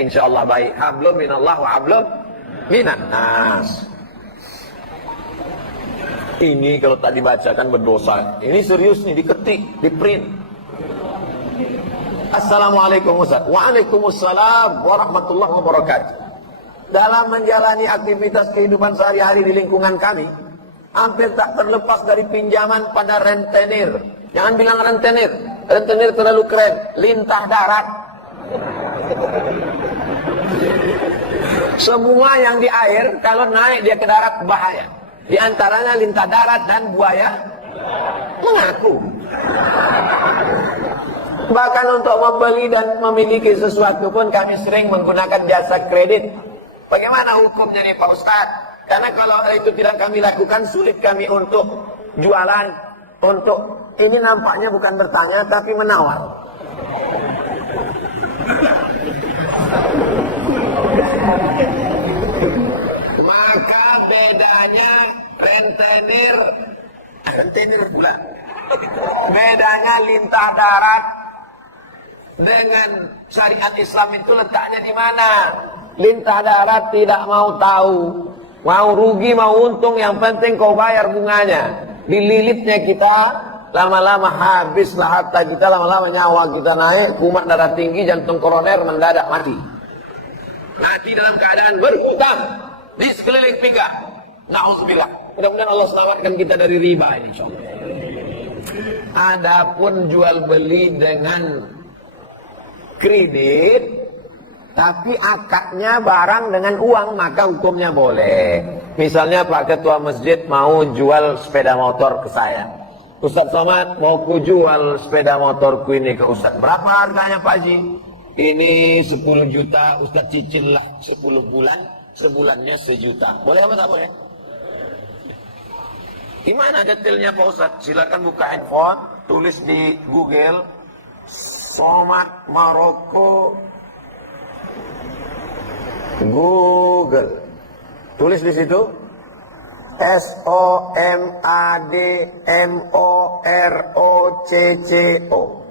Insyaallah baik. Hablum minallah wa hablum minan nas. Ini kalau tak dibacakan berdosa. Ini serius nih, diketik, di print. Assalamualaikum Ustaz. Waalaikumsalam warahmatullahi wabarakatuh. Dalam menjalani aktivitas kehidupan sehari-hari di lingkungan kami, hampir tak terlepas dari pinjaman pada rentenir. Jangan bilang rentenir. Rentenir terlalu keren. Lintah darat. Semua yang di air, kalau naik dia ke darat bahaya. Di antaranya lintah darat dan buaya mengaku. Bahkan untuk membeli dan memiliki sesuatu pun kami sering menggunakan jasa kredit. Bagaimana hukumnya nih Pak Ustadz? Karena kalau itu tidak kami lakukan, sulit kami untuk jualan. Untuk ini nampaknya bukan bertanya tapi menawar. Maka bedanya rentenir pula. Bedanya lintah darat dengan syariat Islam itu letaknya di mana? Lintah darat tidak mau tahu, mau rugi mau untung, yang penting kau bayar bunganya. Dililitnya kita, lama-lama habislah harta kita, lama-lama nyawa kita naik, kumat darah tinggi, jantung koroner mendadak mati. Mati dalam keadaan berhutang di sekeliling pinggang. Na'udzubillah. Mudah-mudahan Allah selamatkan kita dari riba ini, insyaallah. Adapun jual beli dengan kredit, tapi akadnya barang dengan uang, maka hukumnya boleh. Misalnya Pak Ketua Masjid mau jual sepeda motor ke saya. Ustaz Somad, mau ku jual sepeda motorku ini ke Ustaz. Berapa harganya Pak Haji? Ini 10 juta, Ustaz cicil lah 10 bulan, sebulannya 1 juta. Boleh apa tak boleh? Gimana detailnya Pak Ustaz? Silakan buka handphone, tulis di Google Somad Maroko Google. Tulis di situ SOMADMOROCCO.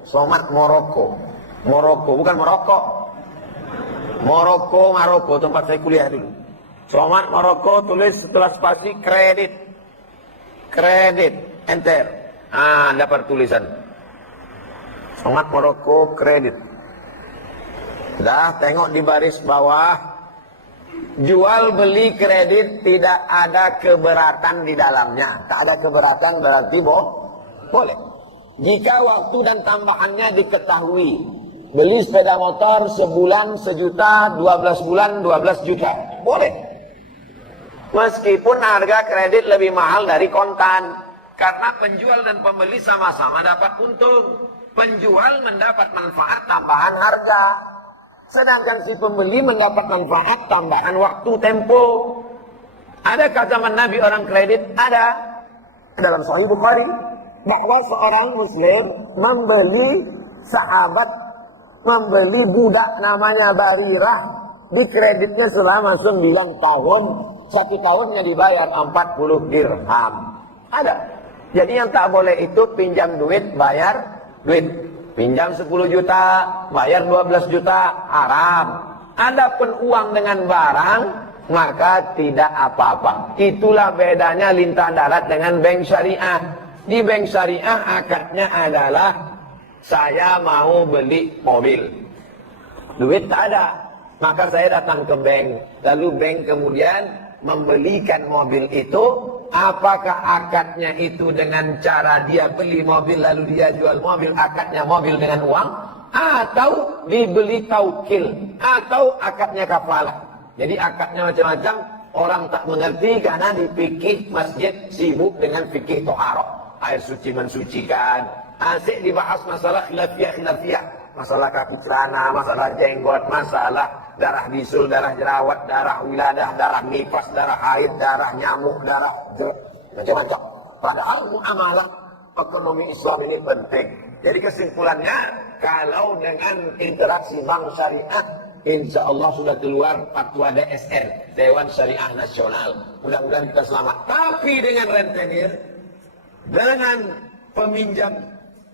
Somad Maroko. Maroko, bukan Maroko. Maroko, tempat saya kuliah dulu. Somad Maroko, tulis setelah spasi kredit. Kredit, enter. Dapat tulisan. Somad Maroko kredit. Dah, tengok di baris bawah. Jual beli kredit tidak ada keberatan di dalamnya. Tak ada keberatan berarti boleh. Jika waktu dan tambahannya diketahui. Beli sepeda motor sebulan 1 juta, 12 bulan 12 juta. Boleh. Meskipun harga kredit lebih mahal dari kontan. Karena penjual dan pembeli sama-sama dapat untung. Penjual mendapat manfaat tambahan harga. Sedangkan si pembeli mendapat manfaat tambahan waktu tempo. Adakah zaman Nabi orang kredit? Ada. Dalam Sahih Bukhari. Bahwa seorang muslim membeli budak namanya Barirah. Dikreditnya selama 9 tahun. 1 tahunnya dibayar 40 dirham. Ada. Jadi yang tak boleh itu pinjam duit, bayar duit. Pinjam 10 juta, bayar 12 juta, haram. Adapun uang dengan barang, maka tidak apa-apa. Itulah bedanya lintah darat dengan bank syariah. Di bank syariah akadnya adalah saya mau beli mobil. Duit tak ada. Maka saya datang ke bank. Lalu bank kemudian membelikan mobil itu. Apakah akadnya itu dengan cara dia beli mobil lalu dia jual mobil, akadnya mobil dengan uang, atau dibeli taukil, atau akadnya kafalah. Jadi akadnya macam-macam, orang tak mengerti karena di fikih masjid sibuk dengan fikih toharoh, air suci mensucikan. Asik dibahas masalah khilafiyah. Masalah kaki celana, masalah jenggot, masalah darah bisul, darah jerawat, darah wiladah, darah nifas, darah haid, darah nyamuk, darah macam-macam. Padahal muamalah ekonomi Islam ini penting. Jadi kesimpulannya, kalau dengan interaksi bank syariah, insya Allah sudah keluar fatwa DSN, Dewan Syariah Nasional. Mudah-mudahan kita selamat. Tapi dengan rentenir, dengan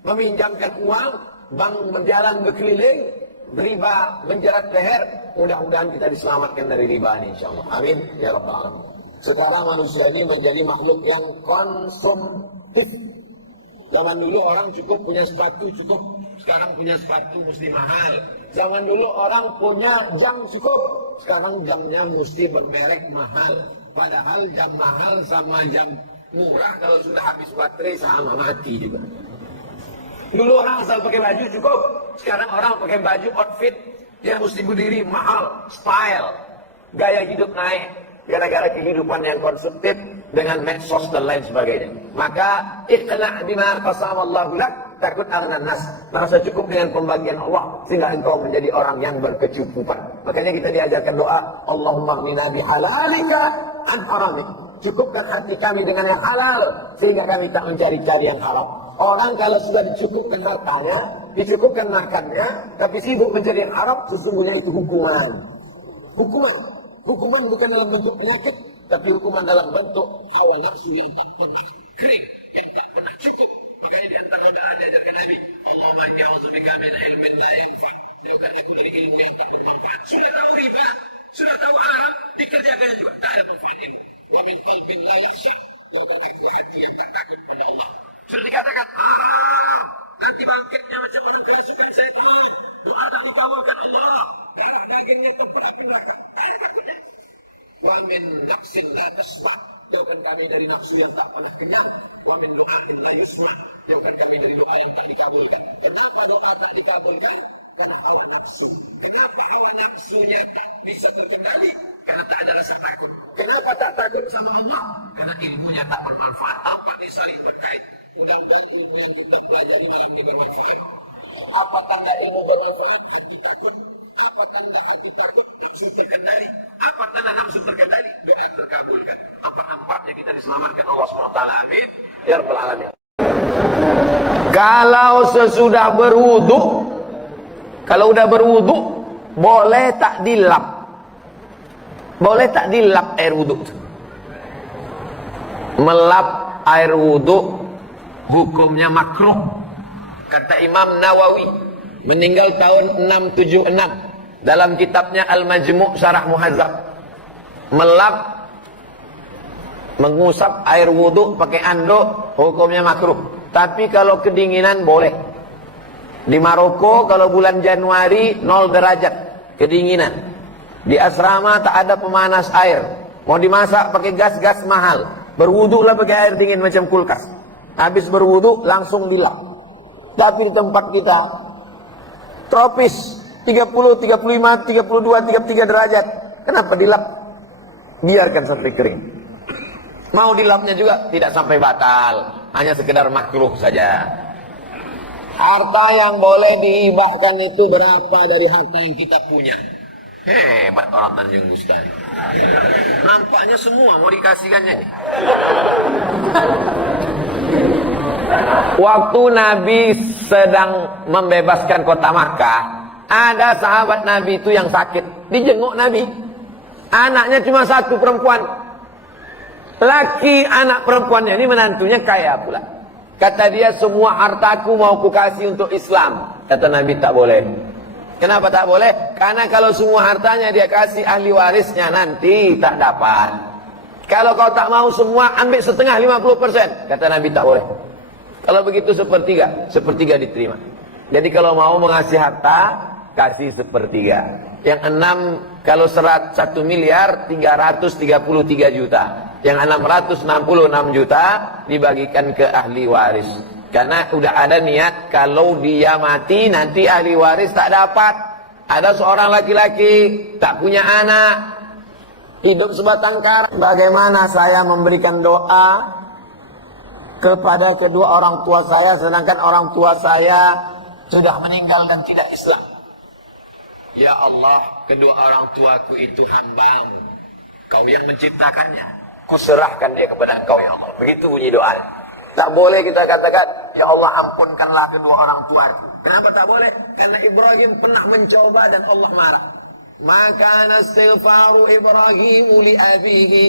meminjamkan uang, bank berjalan berkeliling, riba menjerat leher, mudah-mudahan kita diselamatkan dari riba ini insyaallah. Amin ya rabbal alamin. Sekarang manusia ini menjadi makhluk yang konsumtif. Zaman dulu orang cukup punya sepatu cukup, sekarang punya sepatu mesti mahal. Zaman dulu orang punya jam cukup, sekarang jamnya mesti bermerek mahal. Padahal jam mahal sama jam murah kalau sudah habis baterai sama mati juga. Dulu orang asal pakai baju cukup, sekarang orang pakai baju outfit yang mesti berdiri mahal, style, gaya hidup naik. Gara-gara kehidupan yang konsumtif dengan medsos dan lain sebagainya. Maka iqna' bima qasamallahu lak, takut aghnan nas. Merasa cukup dengan pembagian Allah sehingga engkau menjadi orang yang berkecukupan. Makanya kita diajarkan doa, Allahumma aghnina bihalalika an haramik. Cukupkan hati kami dengan yang halal sehingga kami tak mencari-cari yang haram. Orang kalau sudah dicukupkan hartanya, dicukupkan makannya, tapi sibuk mencari yang haram, sesungguhnya itu hukuman. Hukuman bukan dalam bentuk penyakit, tapi hukuman dalam bentuk hawa nafsu yang tak pernah kering, yang tak pernah cukup. Makanya di antara doa diajarkan Nabi, Allahumma inni a'udzubika min ilmin la yanfa'. Jauhkan aku dari ilmu yang tak bermanfaat. Sudah tahu riba, sudah tahu haram, dikerjakan juga, tak ada manfaatnya. Wa min qalbin la yakhsha'. Jauhkan aku hati yang tak takut pada Allah. Sudah dikatakan, nanti bangkitnya macam mana saya suka setan. Doa yang dikabulkan Allah. Darah dagingnya terberat neraka. Wa min nafsin la tasma', jauhkan kami dari nafsu yang tak pernah kenyang. Wa min du'ain la yusma', jauhkan kami dari doa yang tak dikabulkan. Kenapa doa tak dikabulkan? Karena hawa nafsu. Kenapa hawa nafsunya bisa terkendali? Karena tak ada rasa takut. Kenapa tak takut sama Allah? Karena ilmunya tak bermanfaat, tanpa disaling berkait. Mudah-mudahan ilmu yang kita pelajari yang bermanfaat. Apakah ilmu bermanfaat hati takut? Apakah hati takut nafsu terkendali? Apakah nafsu terkendali? Doa terkabulkan. Empat-empatnya kita diselamatkan Allah SWT. Amin ya rabbal alamin. Kalau sesudah berwudu, kalau udah berwudu, boleh tak dilap? Boleh tak dilap air wudu? Melap air wudu hukumnya makruh. Kata Imam Nawawi, meninggal tahun 676, dalam kitabnya Al-Majmu' Syarah Muhazzab. Melap, mengusap air wudu pakai anduk, hukumnya makruh. Tapi kalau kedinginan boleh. Di Maroko kalau bulan Januari 0 derajat kedinginan. Di asrama tak ada pemanas air. Mau dimasak pakai gas mahal. Berwudu lah pakai air dingin macam kulkas. Habis berwudu langsung dilap. Tapi di tempat kita tropis 30, 35, 32, 33 derajat. Kenapa dilap? Biarkan sampai kering. Mau dilapnya juga tidak sampai batal, hanya sekedar makruh saja. Harta yang boleh dihibahkan itu berapa dari harta yang kita punya? Hebat orang Tanjung Gustan. Nampaknya semua mau dikasihkannya. Waktu Nabi sedang membebaskan kota Makkah, ada sahabat Nabi itu yang sakit, dijenguk Nabi. Anaknya cuma satu, perempuan. Laki anak perempuannya ini menantunya kaya pula. Kata dia, semua hartaku mau kukasih untuk Islam. Kata Nabi, tak boleh. Kenapa tak boleh? Karena kalau semua hartanya dia kasih ahli warisnya, nanti tak dapat. Kalau kau tak mau semua, ambil setengah 50%. Kata Nabi, tak boleh. Kalau begitu sepertiga diterima. Jadi kalau mau mengasih harta, kasih sepertiga. Yang 6, kalau 1 miliar 333 juta. Yang 666 juta dibagikan ke ahli waris. Karena udah ada niat kalau dia mati nanti ahli waris tak dapat. Ada seorang laki-laki tak punya anak, hidup sebatang kara. Bagaimana saya memberikan doa kepada kedua orang tua saya sedangkan orang tua saya sudah meninggal dan tidak Islam? Ya Allah, kedua orang tuaku itu hamba-Mu. Kau yang menciptakannya. Kuserahkan dia kepada Engkau ya Allah. Begitu bunyi doa. Tak boleh kita katakan, ya Allah ampunkanlah kedua orang tua. Kenapa tak boleh? Karena Ibrahim pernah mencoba dan Allah marah. Maka istighfaru Ibrahim li abihi.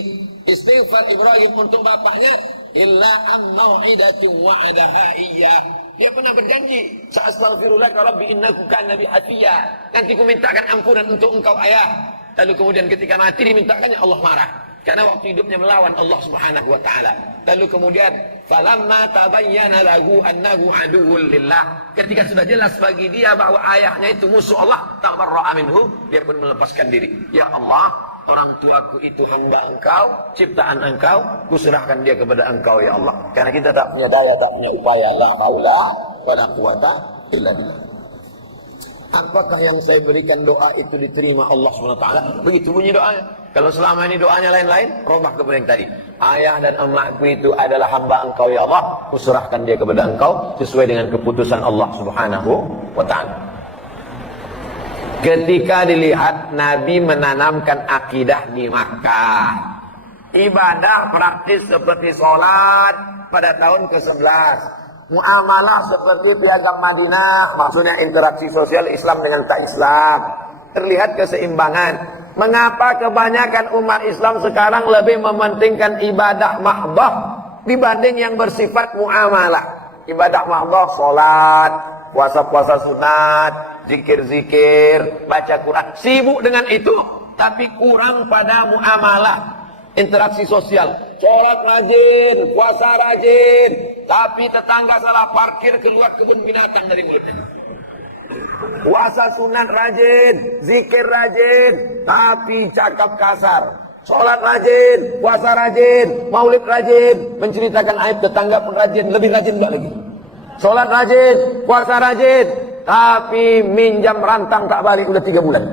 Istighfar Ibrahim untuk bapaknya illa an mau'idatin wa'adaha iyyah. Dia pernah berjanji, "Sa'astaghfirullah rabbi innahu kana bi hafiya." Nanti ku mintakan ampunan untuk engkau ayah. Lalu kemudian ketika mati dimintakannya, Allah marah. Karena waktu hidupnya melawan Allah Subhanahu wa taala. Lalu kemudian falamma tabayyana lahu annahu aduwwul lillah. Ketika sudah jelas bagi dia bahwa ayahnya itu musuh Allah, tabarra'a minhu, dia pun melepaskan diri. Ya Allah, orang tuaku itu hamba engkau, ciptaan engkau, kuserahkan dia kepada engkau ya Allah. Karena kita tak punya daya, tak punya upaya, la haula wala quwata illa billah. Apakah yang saya berikan doa itu diterima Allah SWT? Begitu bunyi doanya. Kalau selama ini doanya lain-lain, robah kepada yang tadi. Ayah dan emakku itu adalah hamba engkau ya Allah, kuserahkan dia kepada engkau sesuai dengan keputusan Allah Subhanahu wa ta'ala. Ketika dilihat Nabi menanamkan akidah di Makkah, ibadah praktis seperti sholat pada tahun ke-11, muamalah seperti piagam Madinah, maksudnya interaksi sosial Islam dengan tak Islam, terlihat keseimbangan. Mengapa kebanyakan umat Islam sekarang lebih mementingkan ibadah mahdoh dibanding yang bersifat muamalah? Ibadah mahdoh, sholat, puasa-puasa sunat, zikir-zikir, baca Quran, sibuk dengan itu, tapi kurang pada muamalah, interaksi sosial. Sholat rajin, puasa rajin, tapi tetangga salah parkir, keluar kebun binatang dari mulutnya. Puasa sunat rajin, zikir rajin, tapi cakap kasar. Sholat rajin, puasa rajin, maulid rajin, menceritakan aib tetangga pun rajin, lebih rajin enggak lagi. Sholat rajin, puasa rajin, tapi minjam rantang tak balik udah 3 bulan.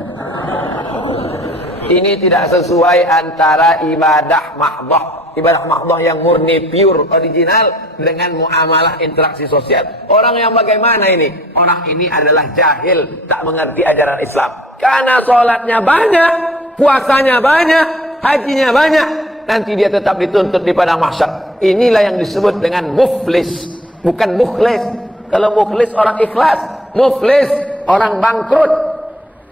Ini tidak sesuai antara ibadah mahdoh yang murni, pure, original, dengan muamalah interaksi sosial. Orang yang bagaimana ini? Orang ini adalah jahil, tak mengerti ajaran Islam. Karena sholatnya banyak, puasanya banyak, hajinya banyak, nanti dia tetap dituntut di padang mahsyar. Inilah yang disebut dengan muflis, bukan mukhlis. Kalau mukhlis orang ikhlas, muflis orang bangkrut.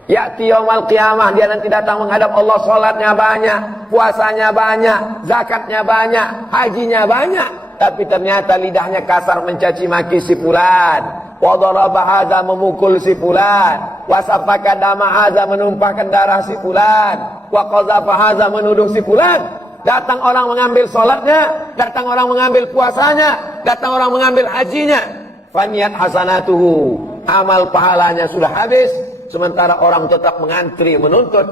Ya'ti yaumal qiyamah, dia nanti datang menghadap Allah, sholatnya banyak, puasanya banyak, zakatnya banyak, hajinya banyak, tapi ternyata lidahnya kasar mencaci maki si fulan, wa daraba hadza, memukul si fulan, wa safaka dama hadza, menumpahkan darah si fulan, wa qazafa hadza, menuduh si fulan. Datang orang mengambil sholatnya, datang orang mengambil puasanya, datang orang mengambil hajinya, faniyat hasanatuhu, amal pahalanya sudah habis. Sementara orang tetap mengantri menuntut.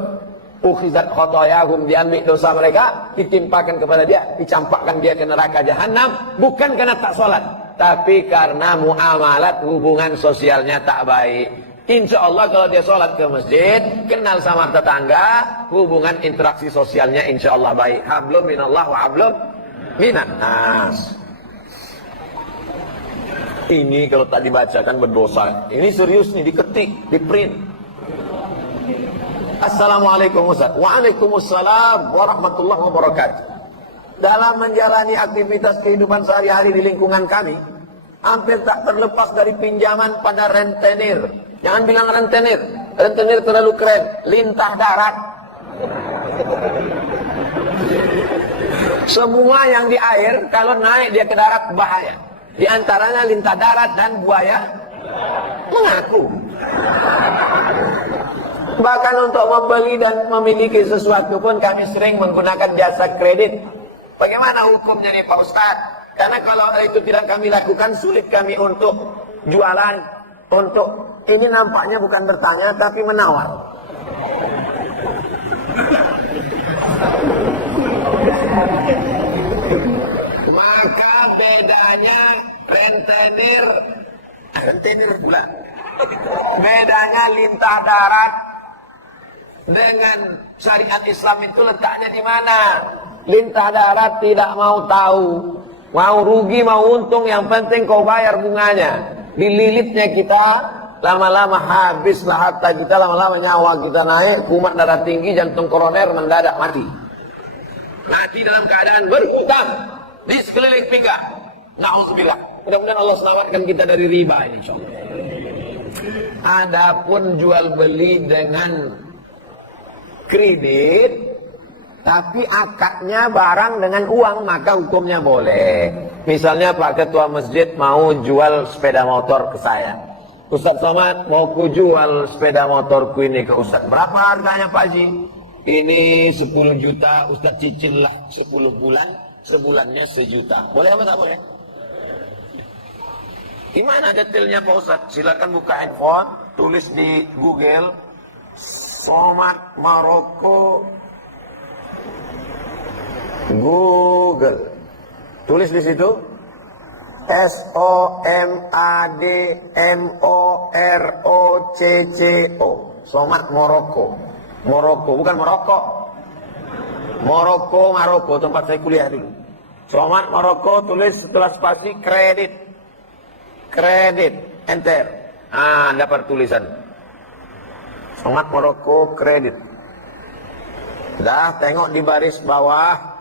Ukhizat khotoyahum, diambil dosa mereka, ditimpakan kepada dia, dicampakkan dia ke neraka jahanam. Bukan karena tak sholat, tapi karena muamalat, hubungan sosialnya tak baik. Insya Allah kalau dia sholat ke masjid, kenal sama tetangga, hubungan interaksi sosialnya insya Allah baik. Hablum minallah wa hablum minan nas. Ini kalau tak dibacakan berdosa. Ini serius nih, diketik, di print. Assalamualaikum Ustaz. Waalaikumsalam warahmatullahi wabarakatuh. Dalam menjalani aktivitas kehidupan sehari-hari di lingkungan kami, hampir tak terlepas dari pinjaman pada rentenir. Jangan bilang rentenir. Rentenir terlalu keren. Lintah darat. Semua yang di air, kalau naik dia ke darat bahaya. Di antaranya lintah darat dan buaya mengaku. Bahkan untuk membeli dan memiliki sesuatu pun kami sering menggunakan jasa kredit. Bagaimana hukumnya nih Pak Ustadz? Karena kalau itu tidak kami lakukan, sulit kami untuk jualan. Untuk ini nampaknya bukan bertanya tapi menawar. Maka bedanya rentenir pula. Bedanya lintah darat dengan syariat Islam itu letaknya di mana? Lintah darat tidak mau tahu, mau rugi mau untung, yang penting kau bayar bunganya. Dililitnya kita, lama-lama habislah harta kita, lama-lama nyawa kita naik, kumat darah tinggi, jantung koroner mendadak mati. Mati dalam keadaan berhutang di sekeliling pinggang. Na'udzubillah. Mudah-mudahan Allah selamatkan kita dari riba ini, insyaallah. Adapun jual beli dengan kredit, Tapi akadnya barang dengan uang, maka hukumnya boleh. Misalnya Pak Ketua Masjid mau jual sepeda motor ke saya. Ustaz Somad mau ku jual sepeda motorku ini ke Ustaz. Berapa harganya Pak Haji? Ini 10 juta, Ustaz cicil lah 10 bulan, sebulannya 1 juta. Boleh apa tak boleh? Gimana detailnya Pak Ustaz? Silakan buka handphone, tulis di Google Somad Maroko Google. Tulis di situ SOMADMOROCCO. Somad Maroko. Maroko, bukan Maroko. Maroko, tempat saya kuliah dulu. Somad Maroko, tulis setelah spasi kredit. Kredit, enter. Dapat tulisan. Somad Maroko kredit. Dah, tengok di baris bawah.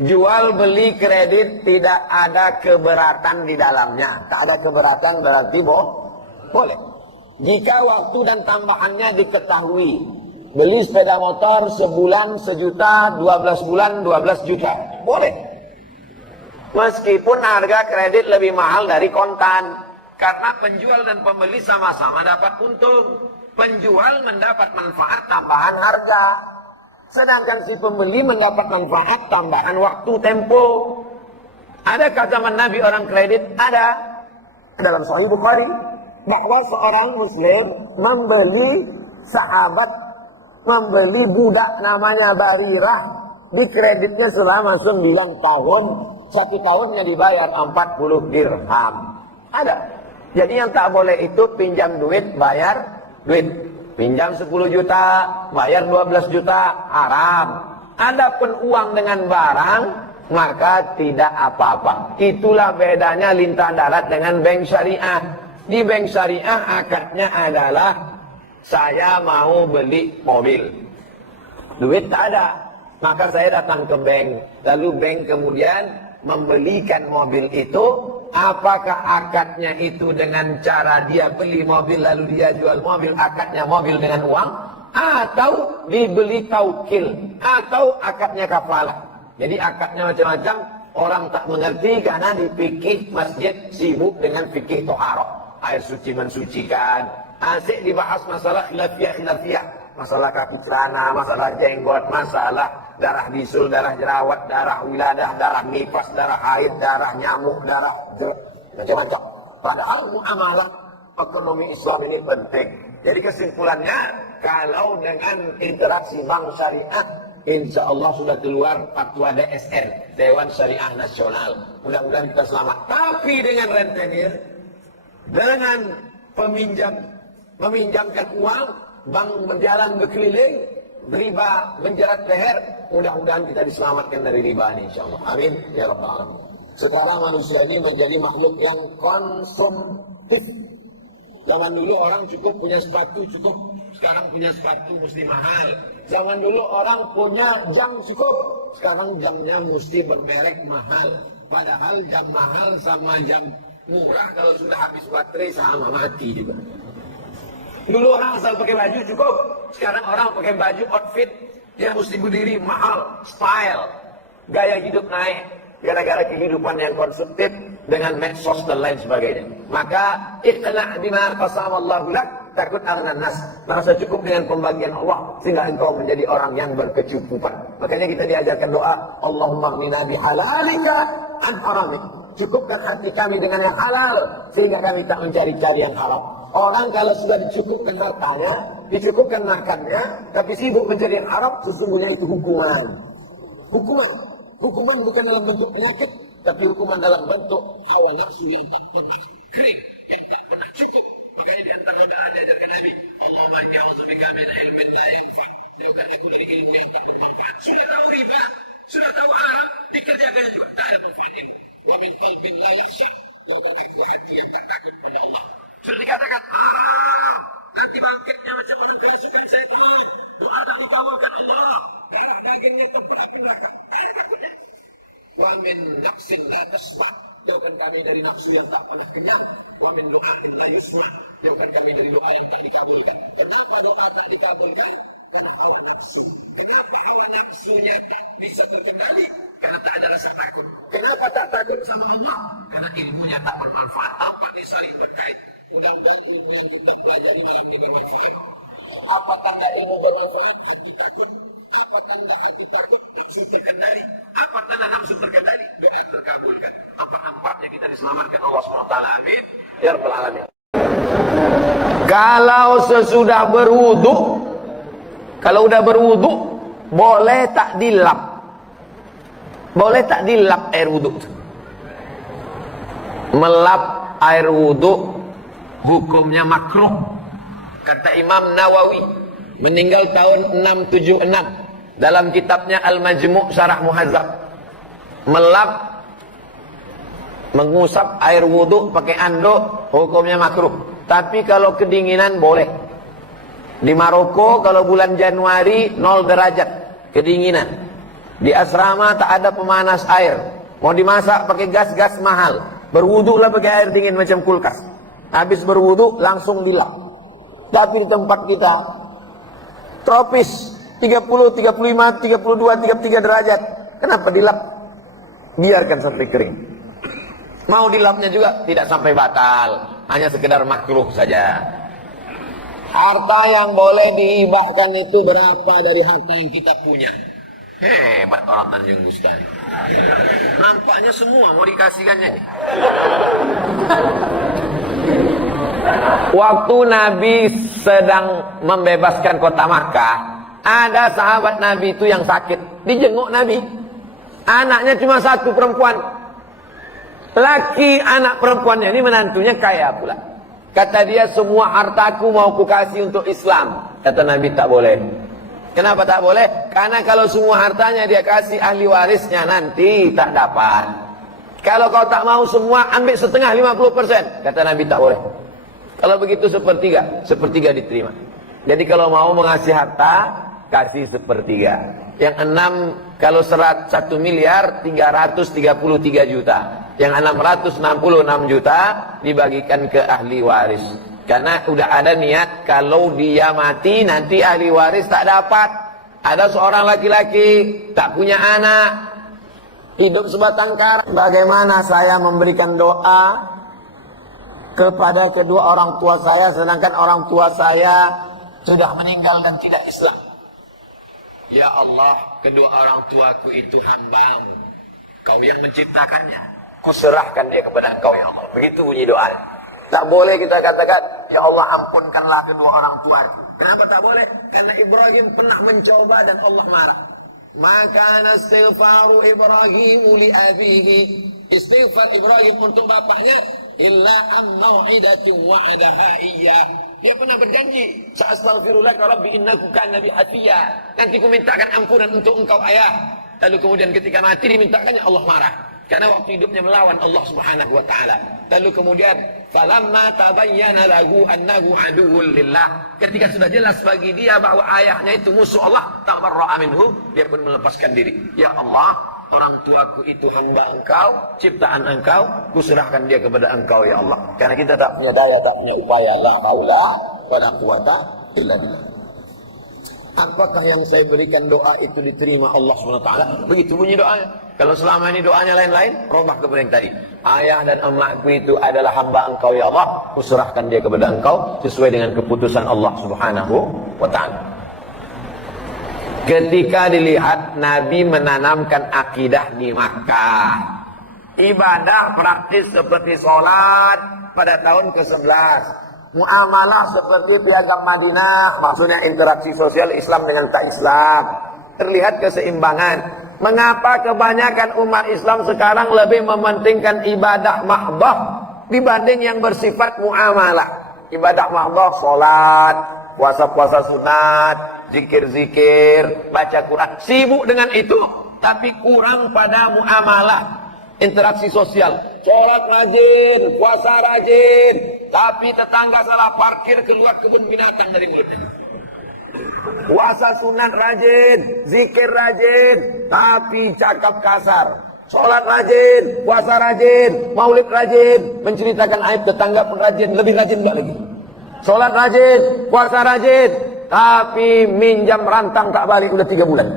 Jual beli kredit tidak ada keberatan di dalamnya. Tak ada keberatan berarti boleh. Jika waktu dan tambahannya diketahui. Beli sepeda motor sebulan 1 juta, 12 bulan 12 juta. Boleh. Meskipun harga kredit lebih mahal dari kontan. Karena penjual dan pembeli sama-sama dapat untung. Penjual mendapat manfaat tambahan harga. Sedangkan si pembeli mendapat manfaat tambahan waktu tempo. Adakah zaman Nabi orang kredit? Ada. Dalam Sahih Bukhari. Bahwa seorang muslim membeli budak namanya Barirah. Dikreditnya selama 9 tahun. 1 tahunnya dibayar 40 dirham. Ada. Jadi yang tak boleh itu pinjam duit, bayar duit. Pinjam 10 juta, bayar 12 juta, haram. Adapun uang dengan barang, maka tidak apa-apa. Itulah bedanya lintah darat dengan bank syariah. Di bank syariah akadnya adalah saya mau beli mobil. Duit tak ada. Maka saya datang ke bank. Lalu bank kemudian membelikan mobil itu. Apakah akadnya itu dengan cara dia beli mobil lalu dia jual mobil, akadnya mobil dengan uang, atau dibeli taukil, atau akadnya kafalah. Jadi akadnya macam-macam, orang tak mengerti karena di fikih masjid sibuk dengan fikih toharoh, air suci mensucikan. Asik dibahas masalah khilafiyah, masalah kaki celana, masalah jenggot, masalah darah bisul, darah jerawat, darah wiladah, darah nifas, darah haid, darah nyamuk, darah macam-macam. Padahal muamalah ekonomi Islam ini penting. Jadi kesimpulannya, kalau dengan interaksi bank syariah, insya Allah sudah keluar fatwa DSN, Dewan Syariah Nasional. Mudah-mudahan kita selamat. Tapi dengan rentenir, dengan meminjamkan uang, bank berjalan berkeliling, riba menjerat leher, mudah-mudahan kita diselamatkan dari riba ini insyaallah. Amin ya rabbal alamin. Sekarang manusia ini menjadi makhluk yang konsumtif. Zaman dulu orang cukup punya sepatu cukup, sekarang punya sepatu mesti mahal. Zaman dulu orang punya jam cukup, sekarang jamnya mesti bermerek mahal. Padahal jam mahal sama jam murah kalau sudah habis baterai sama mati juga. Dulu orang asal pakai baju cukup, sekarang orang pakai baju outfit yang mesti berdiri mahal, style, gaya hidup naik, gara-gara kehidupan yang konsumtif dengan medsos dan lain sebagainya. Maka iqna' bima qasamallahu lak, takut aghnan nas, merasa cukup dengan pembagian Allah sehingga engkau menjadi orang yang berkecukupan. Makanya kita diajarkan doa, Allahumma aghnina bihalalika an haramik. Cukupkan hati kami dengan yang halal sehingga kami tak mencari-cari yang haram. Orang kalau sudah dicukupkan hartanya, dicukupkan makannya, tapi sibuk mencari yang haram, sesungguhnya itu hukuman. Hukuman bukan dalam bentuk penyakit, tapi hukuman dalam bentuk hawa nafsu yang tak pernah kering, yang tak pernah cukup. Makanya di antara doa diajarkan Nabi, Allahumma inni a'udzubika min ilmin la yanfa'. Jauhkan aku dari ilmu yang tak bermanfaat. Sudah tahu riba, sudah tahu haram, dikerjakan juga, tak ada manfaatnya. Wa min qalbin la yakhsha'. Dari hati yang tak takut pada Allah. Sudah dikatakan, nanti bangkitnya macam mana saya suka setan. Doa tak dikabulkan Allah. Darah dagingnya tempat neraka. Wa min nafsin la tasma. Jauhkan kami dari nafsu yang tak pernah kenyang. Wa min du'ain la yusma. Jauhkan kami dari doa yang tak dikabulkan. Kenapa doa tak dikabulkan? Karena hawa nafsu. Kenapa hawa nafsunya ilmunya tak bermanfaat, apa disaring berkait? Mudah-mudahan ilmu yang kita belajar malam ini bermanfaat. Apakah tidak ada bermanfaat hati takut? Apakah tidak hati takut nafsu terkendali? Apakah nafsu terkendali? Doa terkabulkan. Apa empatnya kita diselamatkan Allah SWT? Amin. Ya Rabbal Alamin. Kalau sesudah berwudu, kalau udah berwudu, boleh tak dilap? Boleh tak dilap air wudu? Melap air wudu hukumnya makruh. Kata Imam Nawawi, meninggal tahun 676, dalam kitabnya Al-Majmu' Syarah Muhazzab. Melap, mengusap air wudu pakai anduk, hukumnya makruh. Tapi kalau kedinginan boleh. Di Maroko kalau bulan Januari 0 derajat kedinginan. Di asrama tak ada pemanas air. Mau dimasak pakai gas mahal. Berwudulah pakai air dingin macam kulkas. Habis berwudu langsung dilap. Tapi di tempat kita tropis 30, 35, 32, 33 derajat. Kenapa dilap? Biarkan sampai kering. Mau dilapnya juga tidak sampai batal, hanya sekedar makruh saja. Harta yang boleh dihibahkan itu berapa dari harta yang kita punya? Hebat orang Tanjung Gustani. Nampaknya semua mau dikasihkannya. Waktu Nabi sedang membebaskan kota Makkah, ada sahabat Nabi itu yang sakit, dijenguk Nabi. Anaknya cuma satu, perempuan. Laki anak perempuannya ini menantunya kaya pula. Kata dia, semua hartaku mau kukasih untuk Islam. Kata Nabi, tak boleh. Kenapa tak boleh? Karena kalau semua hartanya dia kasih ahli warisnya, nanti tak dapat. Kalau kau tak mau semua, ambil setengah 50%. Kata Nabi, tak boleh. Kalau begitu sepertiga diterima. Jadi kalau mau mengasih harta, kasih sepertiga. Yang 6, kalau 1 miliar 333 juta. Yang 666 juta dibagikan ke ahli waris. Karena udah ada niat kalau dia mati nanti ahli waris tak dapat. Ada seorang laki-laki tak punya anak, hidup sebatang kara. Bagaimana saya memberikan doa kepada kedua orang tua saya, sedangkan orang tua saya sudah meninggal dan tidak Islam? Ya Allah, kedua orang tuaku itu hamba-Mu. Kau yang menciptakannya, kuserahkan dia kepada Engkau ya Allah. Begitu bunyi doa. Tak boleh kita katakan, ya Allah ampunkanlah kedua orang tua. Kenapa tak boleh? Karena Ibrahim pernah mencoba dan Allah marah. Maka istighfaru Ibrahim li abihi. Istighfar Ibrahim untuk bapaknya illa am mau'idatin wa'adaha iyyah. Dia pernah berjanji, sa'astaghfirulaka rabbi innahu kana bi hafiya. Nanti ku mintakan ampunan untuk engkau ayah. Lalu kemudian ketika mati dimintakannya, Allah marah. Karena waktu hidupnya melawan Allah Subhanahu wa taala. Lalu kemudian falamma tabayyana lahu annahu aduwwul lillah. Ketika sudah jelas bagi dia bahwa ayahnya itu musuh Allah, tabarra'a minhu, dia pun melepaskan diri. Ya Allah, orang tuaku itu hamba Engkau, ciptaan Engkau, kuserahkan dia kepada Engkau ya Allah. Karena kita tak punya daya, tak punya upaya, la haula wala quwata illa billah. Apakah yang saya berikan doa itu diterima Allah SWT? Begitu bunyi doanya. Kalau selama ini doanya lain-lain, robah kepada yang tadi. Ayah dan emakku itu adalah hamba Engkau ya Allah, kuserahkan dia kepada Engkau sesuai dengan keputusan Allah Subhanahu wa taala. Ketika dilihat Nabi menanamkan akidah di Makkah, ibadah praktis seperti sholat pada tahun ke-11, muamalah seperti piagam Madinah, maksudnya interaksi sosial Islam dengan tak Islam, terlihat keseimbangan. Mengapa kebanyakan umat Islam sekarang lebih mementingkan ibadah mahdoh dibanding yang bersifat muamalah? Ibadah mahdoh, sholat, puasa-puasa sunat, zikir-zikir, baca Quran, sibuk dengan itu, tapi kurang pada muamalah, interaksi sosial. Sholat rajin, puasa rajin, tapi tetangga salah parkir, keluar kebun binatang dari mulutnya. Puasa sunat rajin, zikir rajin, tapi cakap kasar. Sholat rajin, puasa rajin, maulid rajin, menceritakan aib tetangga pun rajin, lebih rajin enggak lagi. Sholat rajin, puasa rajin, tapi minjam rantang tak balik udah 3 bulan.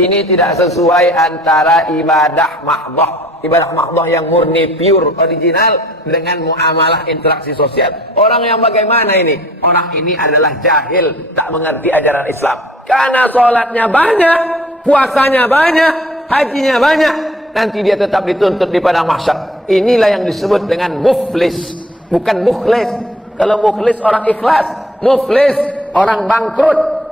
Ini tidak sesuai antara ibadah mahdoh yang murni, pure, original dengan muamalah interaksi sosial. Orang yang bagaimana ini? Orang ini adalah jahil, tak mengerti ajaran Islam. Karena sholatnya banyak, puasanya banyak, hajinya banyak, nanti dia tetap dituntut di padang mahsyar. Inilah yang disebut dengan muflis, bukan mukhlis. Kalau mukhlis orang ikhlas, muflis orang bangkrut.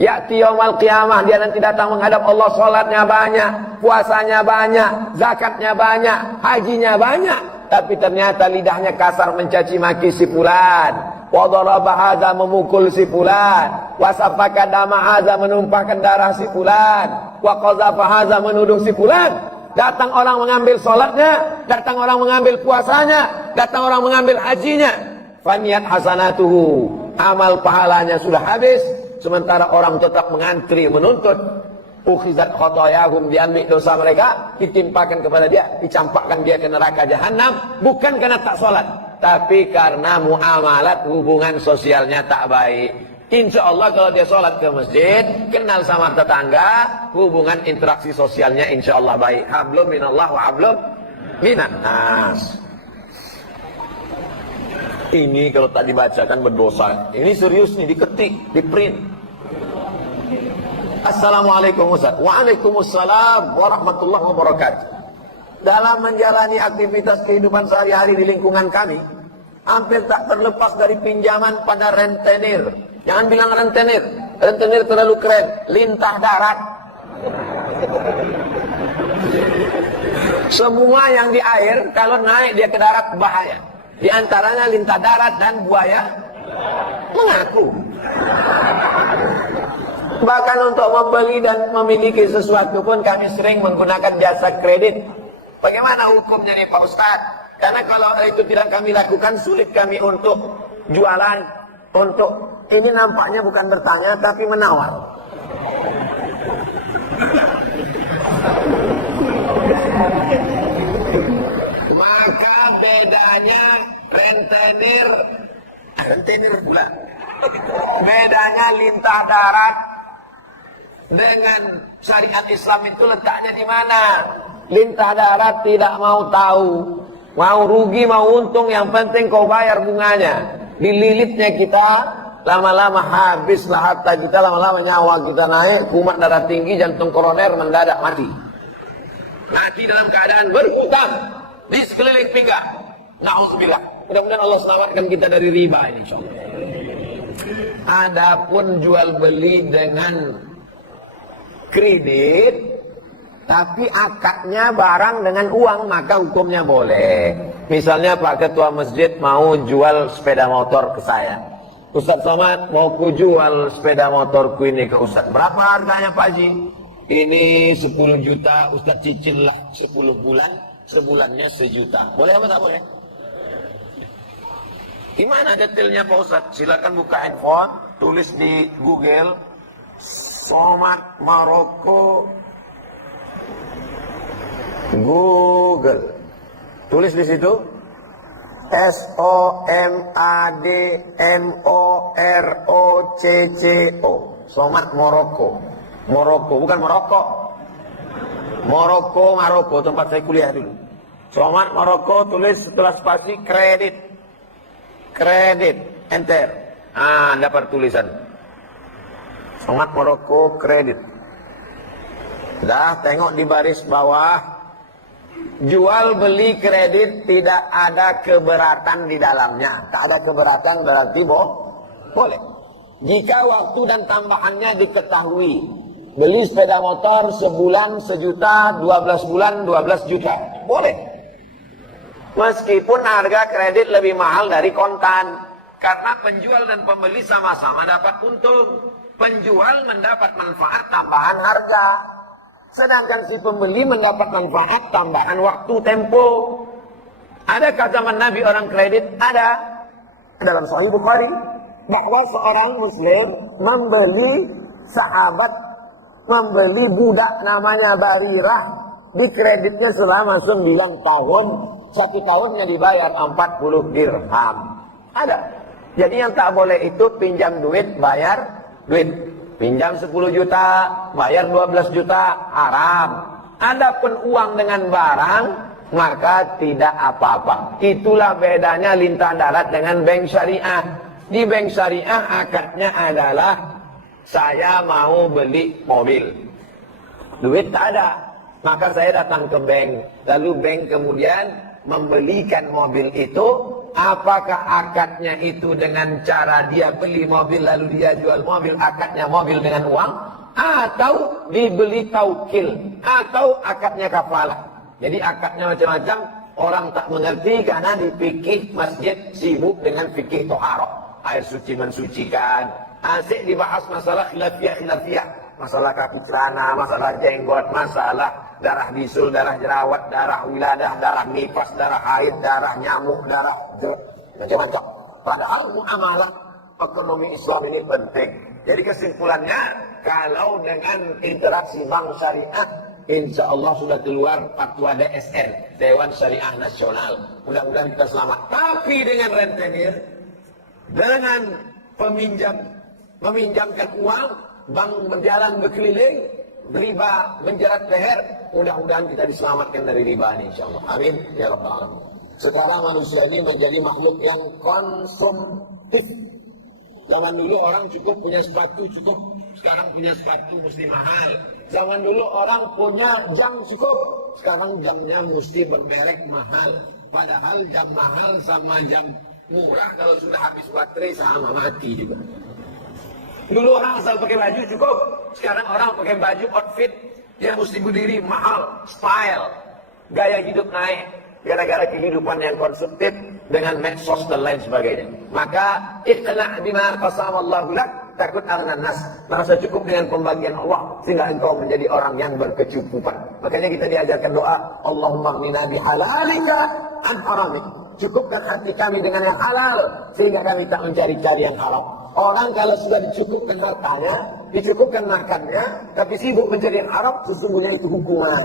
Ya'ti yaumal qiyamah, dia nanti datang menghadap Allah, sholatnya banyak, puasanya banyak, zakatnya banyak, hajinya banyak, tapi ternyata lidahnya kasar mencaci maki si fulan, wa daraba hadza, memukul si fulan, wa safaka dama hadza, menumpahkan darah si fulan, wa qazafa hadza, menuduh si fulan. Datang orang mengambil sholatnya, datang orang mengambil puasanya, datang orang mengambil hajinya, faniyat hasanatuhu, amal pahalanya sudah habis. Sementara orang tetap mengantri menuntut. Ukhizat khotoyahum, diambil dosa mereka, ditimpakan kepada dia, dicampakkan dia ke neraka jahanam. Bukan karena tak sholat, tapi karena muamalat, hubungan sosialnya tak baik. Insya Allah kalau dia sholat ke masjid, kenal sama tetangga, hubungan interaksi sosialnya insya Allah baik. Hablum minallah wa hablum minan nas. Ini kalau tak dibacakan berdosa. Ini serius nih, diketik, di print. Assalamualaikum Ustaz. Waalaikumsalam warahmatullahi wabarakatuh. Dalam menjalani aktivitas kehidupan sehari-hari di lingkungan kami, hampir tak terlepas dari pinjaman pada rentenir. Jangan bilang rentenir. Rentenir terlalu keren. Lintah darat. Semua yang di air, kalau naik dia ke darat bahaya. Di antaranya lintah darat dan buaya mengaku. Bahkan untuk membeli dan memiliki sesuatu pun kami sering menggunakan jasa kredit. Bagaimana hukumnya nih Pak Ustadz? Karena kalau itu tidak kami lakukan, sulit kami untuk jualan. Untuk ini nampaknya bukan bertanya tapi menawar. Maka bedanya rentenir pula. Bedanya lintah darat dengan syariat Islam itu letaknya di mana? Lintah darat tidak mau tahu, mau rugi mau untung, yang penting kau bayar bunganya. Dililitnya kita, lama-lama habislah harta kita, lama-lama nyawa kita naik, kumat darah tinggi, jantung koroner mendadak mati. Mati dalam keadaan berhutang di sekeliling pinggang. Na'udzubillah. Mudah-mudahan Allah selamatkan kita dari riba ini, insyaallah. Adapun jual beli dengan kredit, tapi akadnya barang dengan uang, maka hukumnya boleh. Misalnya Pak Ketua Masjid mau jual sepeda motor ke saya. Ustaz Somad, mau ku jual sepeda motorku ini ke Ustaz. Berapa harganya Pak Haji? Ini 10 juta, Ustaz cicil lah 10 bulan, sebulannya 1 juta. Boleh apa tak boleh? Gimana detailnya Pak Ustaz? Silakan buka handphone, tulis di Google Somad Maroko Google. Tulis di situ SOMADMOROCCO. Somad Maroko. Maroko, bukan Maroko. Maroko, tempat saya kuliah dulu. Somad Maroko, tulis setelah spasi kredit. Kredit, enter. Dapat tulisan. Somad Maroko kredit. Dah tengok di baris bawah, jual beli kredit tidak ada keberatan di dalamnya. Tak ada keberatan berarti boleh. Jika waktu dan tambahannya diketahui. Beli sepeda motor sebulan 1 juta, 12 bulan 12 juta. Boleh. Meskipun harga kredit lebih mahal dari kontan. Karena penjual dan pembeli sama-sama dapat untung. Penjual mendapat manfaat tambahan harga. Sedangkan si pembeli mendapat manfaat tambahan waktu tempo. Adakah zaman Nabi orang kredit? Ada. Dalam Sahih Bukhari. Bahwa seorang muslim membeli budak namanya Barirah. Dikreditnya selama 9 tahun. 1 tahunnya dibayar 40 dirham. Ada. Jadi yang tak boleh itu pinjam duit, bayar duit. Pinjam 10 juta, bayar 12 juta, haram. Adapun uang dengan barang, maka tidak apa-apa. Itulah bedanya lintah darat dengan bank syariah. Di bank syariah akadnya adalah saya mau beli mobil. Duit tak ada. Maka saya datang ke bank. Lalu bank kemudian membelikan mobil itu. Apakah akadnya itu dengan cara dia beli mobil lalu dia jual mobil, akadnya mobil dengan uang, atau dibeli taukil, atau akadnya kafalah. Jadi akadnya macam-macam, orang tak mengerti karena di fikih masjid sibuk dengan fikih toharoh, air suci mensucikan. Asik dibahas masalah khilafiyah, masalah kaki celana, masalah jenggot, masalah darah bisul, darah jerawat, darah wiladah, darah nifas, darah haid, darah nyamuk, darah macam-macam. Padahal muamalah ekonomi Islam ini penting. Jadi kesimpulannya, kalau dengan interaksi bank syariah, insya Allah sudah keluar fatwa DSN, Dewan Syariah Nasional. Mudah-mudahan kita selamat. Tapi dengan rentenir, dengan meminjamkan uang, bank berjalan berkeliling, riba menjerat leher, mudah-mudahan kita diselamatkan dari riba ini insyaallah. Amin ya rabbal alamin. Sekarang manusia ini menjadi makhluk yang konsumtif. Zaman dulu orang cukup punya sepatu cukup, sekarang punya sepatu mesti mahal. Zaman dulu orang punya jam cukup, sekarang jamnya mesti bermerek mahal. Padahal jam mahal sama jam murah kalau sudah habis baterai sama mati juga. Dulu orang asal pakai baju cukup, sekarang orang pakai baju outfit yang mesti berdiri mahal, style, gaya hidup naik, gara-gara kehidupan yang konsumtif dengan medsos dan lain sebagainya. Maka iqna' bima qasamallahu lak, takut aghnan nas, merasa cukup dengan pembagian Allah sehingga engkau menjadi orang yang berkecukupan. Makanya kita diajarkan doa, Allahumma aghnina bihalalika an haramik. Cukupkan hati kami dengan yang halal sehingga kami tak mencari-cari yang haram. Orang kalau sudah dicukupkan hartanya, dicukupkan makannya, tapi sibuk mencari yang haram, sesungguhnya itu hukuman.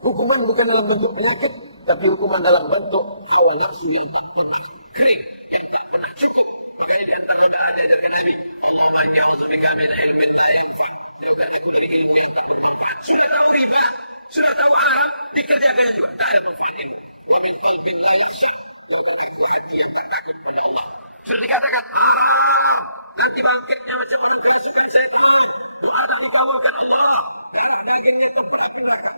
Hukuman bukan dalam bentuk penyakit, tapi hukuman dalam bentuk hawa nafsu yang tak pernah kering, yang tak pernah cukup. Makanya di antara doa dari Nabi, Allahumma ja'udzubika min ilmin la yanfa'. Jauhkan aku dari ilmu yang tak bermanfaat. Sudah tahu riba, sudah tahu haram, dikerjakan juga, tak ada manfaatnya. Wa min qalbin la yakhsha'. Jauhkan aku hati yang tak takut pada Allah. Sudah dikatakan haram, nanti bangkitnya macam mana kesukaan setan. Doa tak dikabulkan Allah. Darah dagingnya terberat neraka.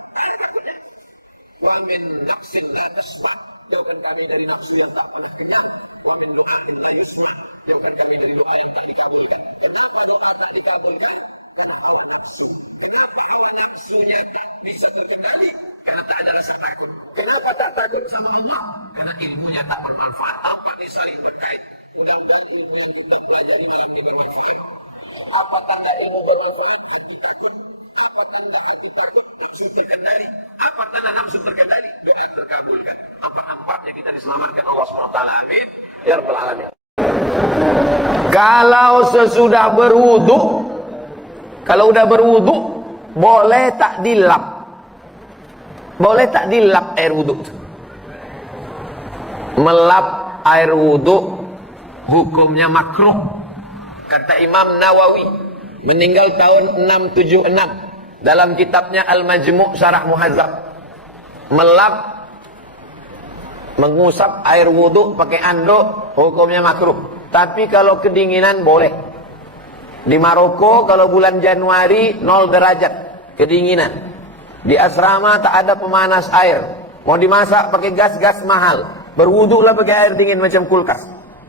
Wa min nafsin la tasma'. Jauhkan kami dari nafsu yang tak pernah kenyang. Wa min du'ain la yusma'. Jauhkan kami dari doa yang tak dikabulkan. Kenapa doa tak dikabulkan? Karena hawa nafsu. Kenapa hawa nafsunya tak bisa terkendali? Karena tak ada rasa takut. Kenapa tak takut sama Allah? Karena ilmunya tak bermanfaat, tanpa disaling berkait. Mudah-mudahan ilmu yang kita pelajari yang bermanfaat. Apakah ilmu bermanfaat? Hati takut. Apakah hati takut? Nafsu terkendali. Apakah nafsu terkendali? Doa terkabulkan. Apa manfaatnya kita diselamatkan Allah SWT? Amin. Ya Rabbal Alamin. Kalau sesudah berwudu, kalau udah berwudu, boleh tak dilap? Boleh tak dilap air wudu? Melap air wudu hukumnya makruh. Kata Imam Nawawi, meninggal tahun 676, dalam kitabnya Al-Majmu' Syarah Muhazzab. Melap, mengusap air wudu pakai anduk, hukumnya makruh. Tapi kalau kedinginan boleh. Di Maroko kalau bulan Januari 0 derajat kedinginan. Di asrama tak ada pemanas air. Mau dimasak pakai gas mahal. Berwudulah pakai air dingin macam kulkas.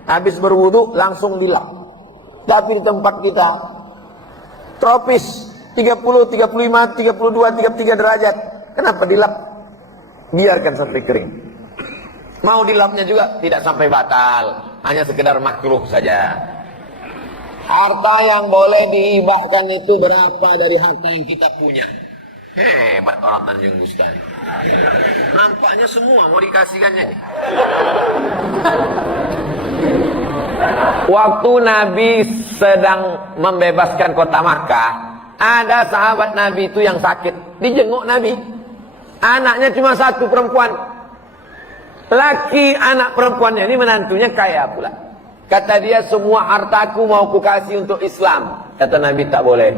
Habis berwudu langsung dilap. Tapi di tempat kita tropis 30, 35, 32, 33 derajat. Kenapa dilap? Biarkan sampai kering. Mau dilapnya juga tidak sampai batal, hanya sekedar makruh saja. Harta yang boleh dihibahkan itu berapa dari harta yang kita punya? Hebat orang Tanjung Gustan. Nampaknya semua mau dikasihkannya. Waktu Nabi sedang membebaskan kota Makkah, ada sahabat Nabi itu yang sakit, dijenguk Nabi. Anaknya cuma satu, perempuan. Laki anak perempuannya ini menantunya kaya pula. Kata dia, semua hartaku mau kukasih untuk Islam. Kata Nabi, tak boleh.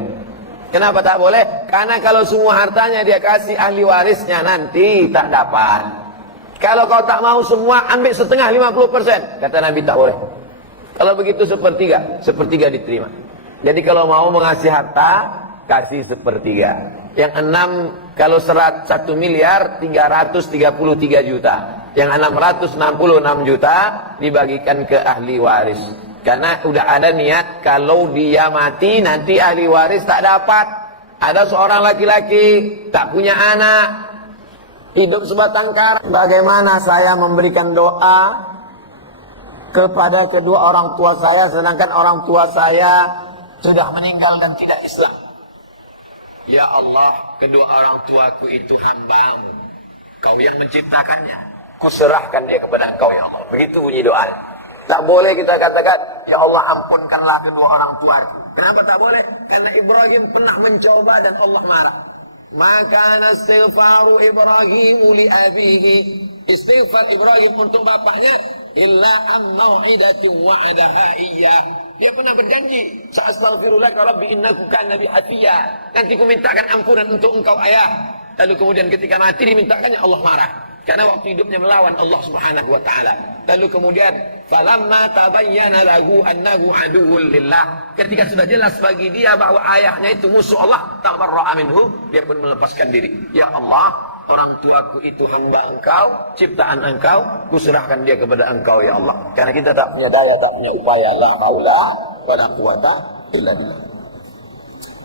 Kenapa tak boleh? Karena kalau semua hartanya dia kasih ahli warisnya, nanti tak dapat. Kalau kau tak mau semua, ambil setengah 50%. Kata Nabi, tak boleh. Kalau begitu sepertiga diterima. Jadi kalau mau mengasih harta, kasih sepertiga. Yang 6, kalau 1 miliar 333 juta. Yang 666 juta dibagikan ke ahli waris. Karena udah ada niat kalau dia mati nanti ahli waris tak dapat. Ada seorang laki-laki tak punya anak, hidup sebatang kara. Bagaimana saya memberikan doa kepada kedua orang tua saya, sedangkan orang tua saya sudah meninggal dan tidak Islam? Ya Allah, kedua orang tuaku itu hamba-Mu. Kau yang menciptakannya. Kuserahkan dia kepada Engkau ya Allah. Begitu bunyi doa. Tak boleh kita katakan, ya Allah ampunkanlah kedua orang tua. Kenapa tak boleh? Karena Ibrahim pernah mencoba dan Allah marah. Maka istighfaru Ibrahim li abihi. Istighfar Ibrahim untuk bapaknya illa am mau'idatin wa'adaha iyyah. Dia pernah berjanji, sa'astaghfirulaka rabbi innahu kana bi hafiya. Nanti ku mintakan ampunan untuk engkau ayah. Lalu kemudian ketika mati dimintakannya, Allah marah. Karena waktu hidupnya melawan Allah Subhanahu wa taala. Lalu kemudian falamma tabayyana lahu annahu aduwwul lillah. Ketika sudah jelas bagi dia bahwa ayahnya itu musuh Allah, tabarra'a minhu, dia pun melepaskan diri. Ya Allah, orang tuaku itu hamba Engkau, ciptaan Engkau, kuserahkan dia kepada Engkau ya Allah. Karena kita tak punya daya, tak punya upaya, la haula wala quwata illa billah.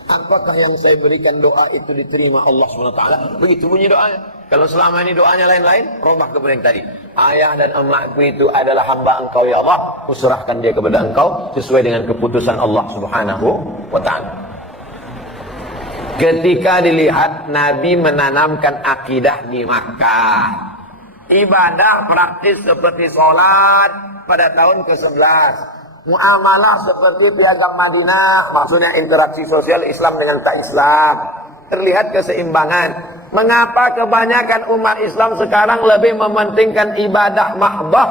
Apakah yang saya berikan doa itu diterima Allah SWT? Begitu bunyi doanya. Kalau selama ini doanya lain-lain, robah kepada yang tadi. Ayah dan emakku itu adalah hamba Engkau ya Allah, kuserahkan dia kepada Engkau sesuai dengan keputusan Allah Subhanahu wa taala. Ketika dilihat Nabi menanamkan akidah di Makkah, ibadah praktis seperti sholat pada tahun ke-11, muamalah seperti piagam Madinah, maksudnya interaksi sosial Islam dengan tak Islam, terlihat keseimbangan. Mengapa kebanyakan umat Islam sekarang lebih mementingkan ibadah mahdoh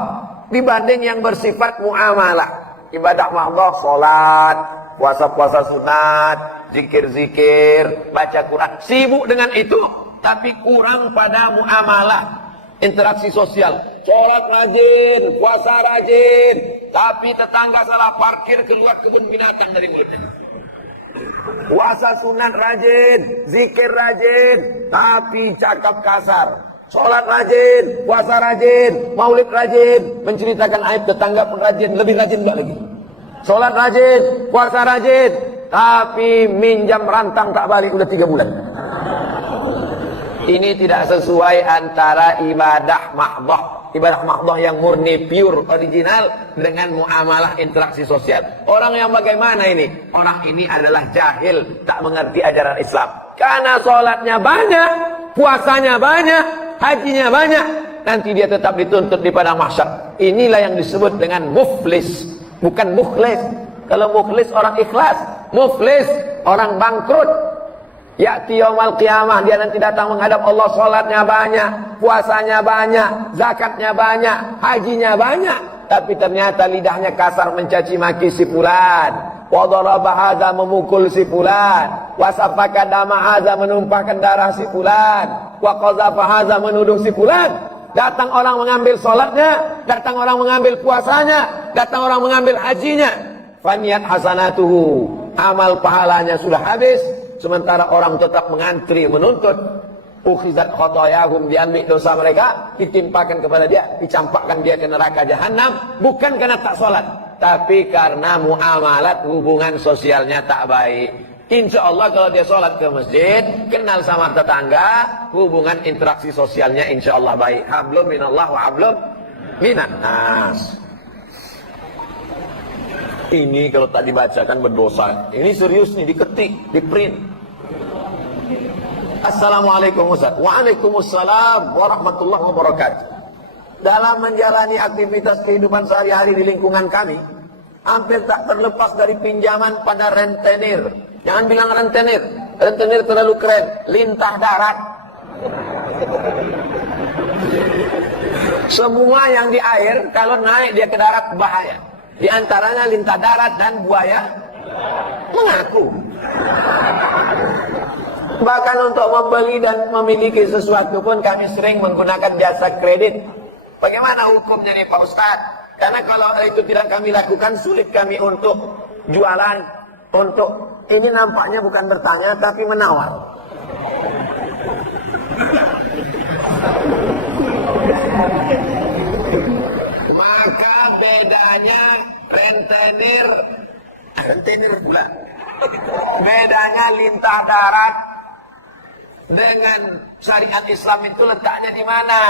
dibanding yang bersifat muamalah? Ibadah mahdoh, sholat, puasa-puasa sunat, zikir-zikir, baca Quran, sibuk dengan itu, tapi kurang pada muamalah, interaksi sosial. Sholat rajin, puasa rajin, tapi tetangga salah parkir, keluar kebun binatang dari mulutnya. Puasa sunat rajin, zikir rajin, tapi cakap kasar. Sholat rajin, puasa rajin, maulid rajin, menceritakan aib tetangga pun rajin, lebih rajin enggak lagi. Sholat rajin, puasa rajin, tapi minjam rantang tak balik udah 3 bulan. Ini tidak sesuai antara ibadah mahdoh yang murni, pure, original, dengan muamalah interaksi sosial. Orang yang bagaimana ini? Orang ini adalah jahil, tak mengerti ajaran Islam. Karena sholatnya banyak, puasanya banyak, hajinya banyak, nanti dia tetap dituntut di padang mahsyar. Inilah yang disebut dengan muflis, bukan mukhlis. Kalau mukhlis orang ikhlas, muflis orang bangkrut. Ya'ti yaumal qiyamah, dia nanti datang menghadap Allah, sholatnya banyak, puasanya banyak, zakatnya banyak, hajinya banyak, tapi ternyata lidahnya kasar mencaci maki si fulan, wa daraba hadza, memukul si fulan, wa safaka dama hadza, menumpahkan darah si fulan, wa qazafa hadza, menuduh si fulan. Datang orang mengambil sholatnya, datang orang mengambil puasanya, datang orang mengambil hajinya, faniyat hasanatuhu, amal pahalanya sudah habis. Sementara orang tetap mengantri menuntut. Ukhizat khotoyahum, diambil dosa mereka, ditimpakan kepada dia, dicampakkan dia ke neraka jahanam. Bukan karena tak sholat, tapi karena muamalat, hubungan sosialnya tak baik. Insya Allah kalau dia sholat ke masjid, kenal sama tetangga, hubungan interaksi sosialnya insya Allah baik. Hablum minallah wa hablum minan nas. Ini kalau tak dibacakan berdosa. Ini serius nih, diketik, di print. Assalamualaikum Ustaz. Waalaikumsalam warahmatullahi wabarakatuh. Dalam menjalani aktivitas kehidupan sehari-hari di lingkungan kami, hampir tak terlepas dari pinjaman pada rentenir. Jangan bilang rentenir. Rentenir terlalu keren. Lintah darat. Semua yang di air, kalau naik dia ke darat bahaya. Di antaranya lintah darat dan buaya mengaku. Bahkan untuk membeli dan memiliki sesuatu pun kami sering menggunakan jasa kredit. Bagaimana hukumnya nih Pak Ustadz? Karena kalau itu tidak kami lakukan, sulit kami untuk jualan. Untuk ini nampaknya bukan bertanya tapi menawar. Maka bedanya rentenir pula. Bedanya lintah darat dengan syariat Islam itu letaknya di mana?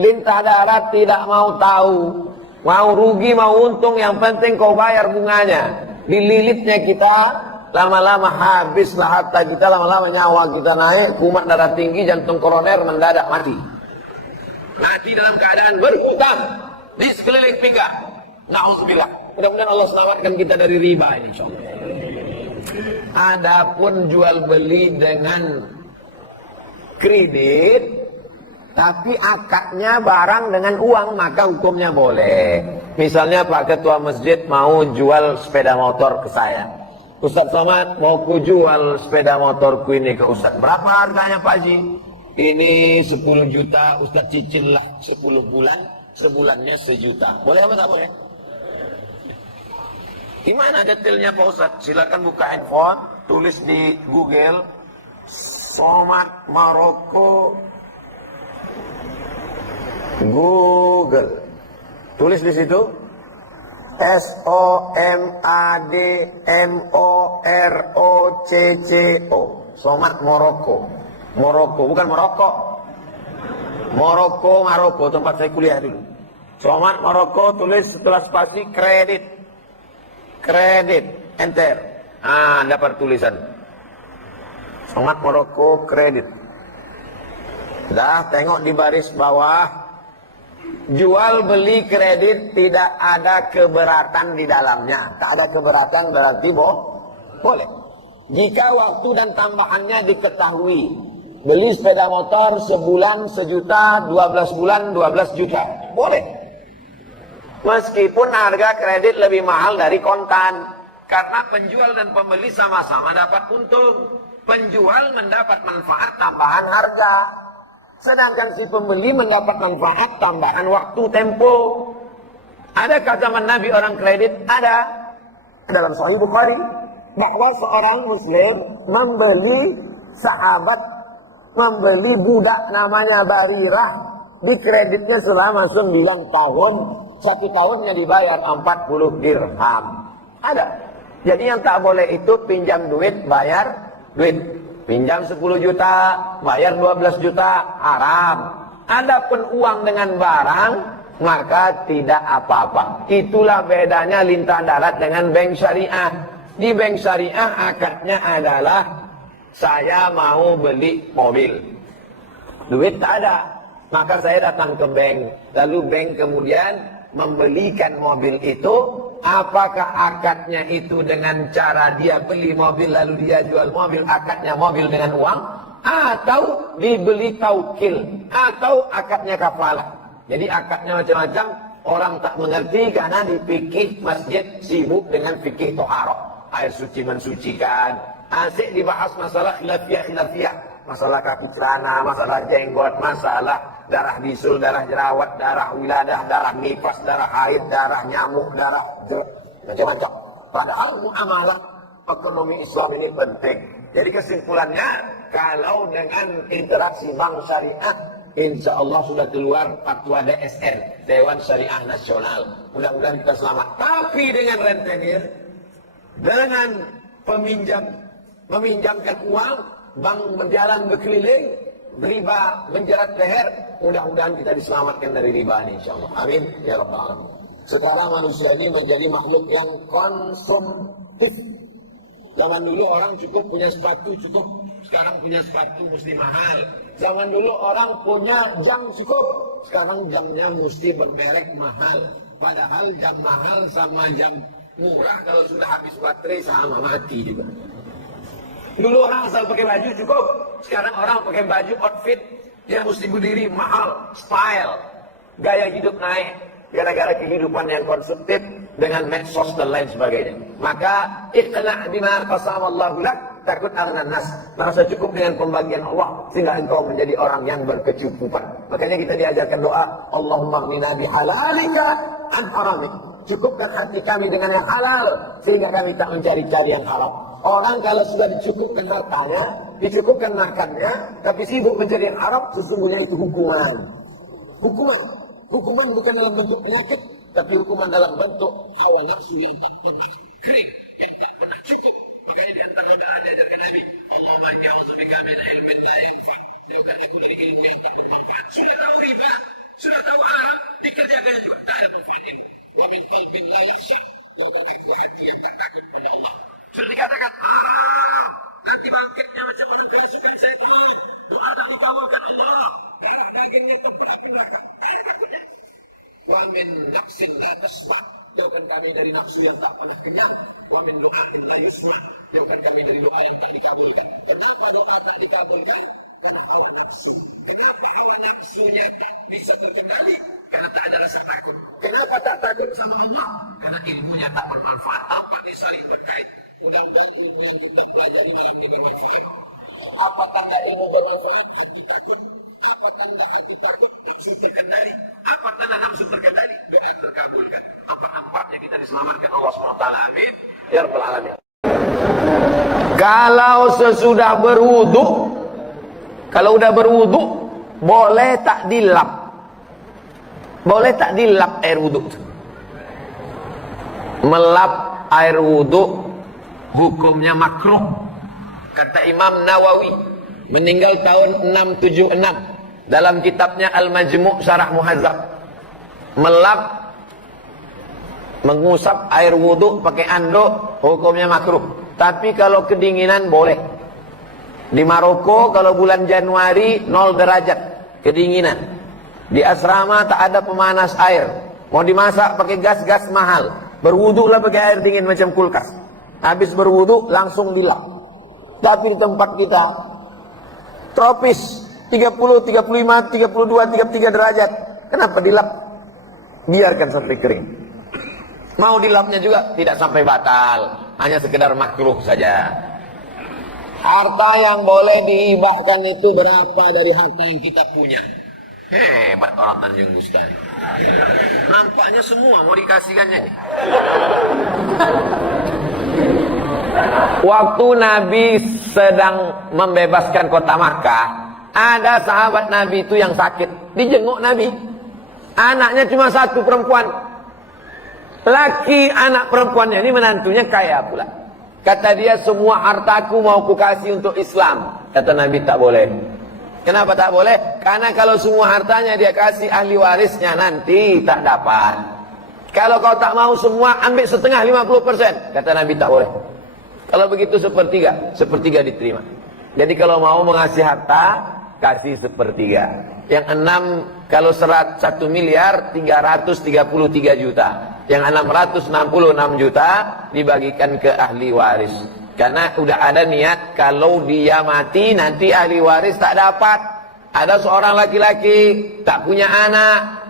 Lintah darat tidak mau tahu, mau rugi mau untung, yang penting kau bayar bunganya. Dililitnya kita, lama-lama habislah harta kita, lama-lama nyawa kita naik, kumat darah tinggi, jantung koroner mendadak mati. Mati dalam keadaan berhutang di sekeliling pinggang. Na'udzubillah. Mudah-mudahan Allah selamatkan kita dari riba ini, insyaallah. Adapun jual beli dengan kredit, tapi akadnya barang dengan uang, maka hukumnya boleh. Misalnya Pak Ketua Masjid mau jual sepeda motor ke saya. Ustaz Somad, mau ku jual sepeda motorku ini ke Ustaz. Berapa harganya Pak Haji? Ini 10 juta, Ustaz cicil lah 10 bulan, sebulannya 1 juta. Boleh apa tak boleh? Gimana detailnya Pak Ustaz? Silakan buka handphone, tulis di Google Somad Maroko Google. Tulis di situ SOMADMOROCCO. Somad Maroko. Maroko, bukan Maroko. Maroko, tempat saya kuliah dulu. Somad Maroko, tulis setelah spasi kredit. Kredit, enter. Dapat tulisan. Somad Maroko kredit. Dah, tengok di baris bawah. Jual beli kredit tidak ada keberatan di dalamnya. Tak ada keberatan berarti boleh. Jika waktu dan tambahannya diketahui. Beli sepeda motor sebulan 1 juta, 12 bulan 12 juta. Boleh. Meskipun harga kredit lebih mahal dari kontan. Karena penjual dan pembeli sama-sama dapat untung. Penjual mendapat manfaat tambahan harga. Sedangkan si pembeli mendapat manfaat tambahan waktu tempo. Adakah zaman Nabi orang kredit? Ada. Dalam Sahih Bukhari. Bahwa seorang muslim membeli budak namanya Barirah. Dikreditnya selama 9 tahun. 1 tahunnya dibayar 40 dirham. Ada. Jadi yang tak boleh itu pinjam duit, bayar duit. Pinjam 10 juta, bayar 12 juta, haram. Adapun uang dengan barang, maka tidak apa-apa. Itulah bedanya lintah darat dengan bank syariah. Di bank syariah akadnya adalah saya mau beli mobil. Duit tak ada. Maka saya datang ke bank. Lalu bank kemudian membelikan mobil itu. Apakah akadnya itu dengan cara dia beli mobil lalu dia jual mobil, akadnya mobil dengan uang, atau dibeli taukil, atau akadnya kafalah. Jadi akadnya macam-macam, orang tak mengerti karena di fikih masjid sibuk dengan fikih toharoh, air suci mensucikan. Asik dibahas masalah khilafiyah, masalah kaki celana, masalah jenggot, masalah darah bisul, darah jerawat, darah wiladah, darah nifas, darah haid, darah nyamuk, darah macam-macam. Padahal muamalah ekonomi Islam ini penting. Jadi kesimpulannya, kalau dengan interaksi bank syariah, insya Allah sudah keluar fatwa DSN, Dewan Syariah Nasional. Mudah-mudahan kita selamat. Tapi dengan rentenir, dengan meminjamkan uang, bank berjalan berkeliling, riba menjerat leher, mudah-mudahan kita diselamatkan dari riba ini insyaallah. Amin ya rabbal alamin. Sekarang manusia ini menjadi makhluk yang konsumtif. Zaman dulu orang cukup punya sepatu cukup, sekarang punya sepatu mesti mahal. Zaman dulu orang punya jam cukup, sekarang jamnya mesti bermerek mahal. Padahal jam mahal sama jam murah kalau sudah habis baterai sama mati juga. Dulu orang asal pakai baju cukup, sekarang orang pakai baju outfit yang mesti berdiri mahal, style, gaya hidup naik. Gara-gara kehidupan yang konsumtif, dengan medsos dan lain sebagainya. Maka iqna' bima qasamallahu lak, takut aghnan nas, merasa cukup dengan pembagian Allah sehingga engkau menjadi orang yang berkecukupan. Makanya kita diajarkan doa, Allahumma aghnina bihalalika an haramik. Cukupkan hati kami dengan yang halal sehingga kami tak mencari-cari yang haram. Orang kalau sudah dicukupkan hartanya, dicukupkan makannya, tapi sibuk mencari yang haram, sesungguhnya itu hukuman. Hukuman bukan dalam bentuk penyakit, tapi hukuman dalam bentuk hawa nafsu yang tak pernah kering, yang tak pernah cukup. Makanya di antara doa diajarkan Nabi, Allahumma inni a'udzubika min ilmin la yanfa'. Jauhkan aku dari ilmu yang tak bermanfaat. Sudah tahu riba, sudah tahu haram, dikerjakan juga, tak ada manfaatnya. Wa min qalbin la yakhsha'. Jauhkan aku hati yang tak takut pada Allah. Sudah dikatakan, nanti bangkitnya macam mana saya tahu. Doa nak dikabulkan Allah. Kalau dagingnya terbelah belakang, takutnya. Wa min nafsin la tasma'. Jauhkan kami dari nafsu yang tak pernah kenyang. Wa min du'ain la yusma'. Jauhkan kami dari doa yang tak dikabulkan. Kenapa doa tak dikabulkan? Karena hawa nafsu. Kenapa hawa nafsunya bisa terkendali? Karena tak ada rasa takut. Kenapa tak takut sama Allah? Karena ilmunya tak bermanfaat, tanpa disaling berkait. Mudah-mudahan ilmu yang kita pelajari yang bermanfaat. Apakah ada yang bermanfaat hati takut? Apakah hati takut nafsu terkendali? Apakah nafsu terkendali? Doa terkabulkan. Apa-apanya kita diselamatkan Allah SWT. Amin. Ya Rabbal Alamin. Kalau sesudah berwudu, kalau udah berwudu, boleh tak dilap? Boleh tak dilap air wudu? Melap air wudu hukumnya makruh. Kata Imam Nawawi, meninggal tahun 676, dalam kitabnya Al-Majmu' Syarah Muhazzab. Melap, mengusap air wudu pakai anduk, hukumnya makruh. Tapi kalau kedinginan boleh. Di Maroko kalau bulan Januari 0 derajat kedinginan. Di asrama tak ada pemanas air. Mau dimasak pakai gas mahal. Berwudulah pakai air dingin macam kulkas. Habis berwudu langsung dilap. Tapi di tempat kita tropis 30, 35, 32, 33 derajat. Kenapa dilap? Biarkan sampai kering. Mau dilapnya juga tidak sampai batal, hanya sekedar makruh saja. Harta yang boleh dihibahkan itu berapa dari harta yang kita punya? Hebat orang Tanjung Gustan. Nampaknya semua mau dikasihkannya. Waktu Nabi sedang membebaskan kota Makkah, ada sahabat Nabi itu yang sakit, dijenguk Nabi. Anaknya cuma satu, perempuan. Laki anak perempuannya ini menantunya kaya pula. Kata dia, semua hartaku mau kukasih untuk Islam. Kata Nabi, tak boleh. Kenapa tak boleh? Karena kalau semua hartanya dia kasih ahli warisnya, nanti tak dapat. Kalau kau tak mau semua, ambil setengah 50%. Kata Nabi, tak boleh. Kalau begitu sepertiga diterima. Jadi kalau mau mengasih harta, kasih sepertiga. Yang 6, kalau 1 miliar 333 juta. Yang 666 juta dibagikan ke ahli waris. Karena udah ada niat kalau dia mati nanti ahli waris tak dapat. Ada seorang laki-laki tak punya anak,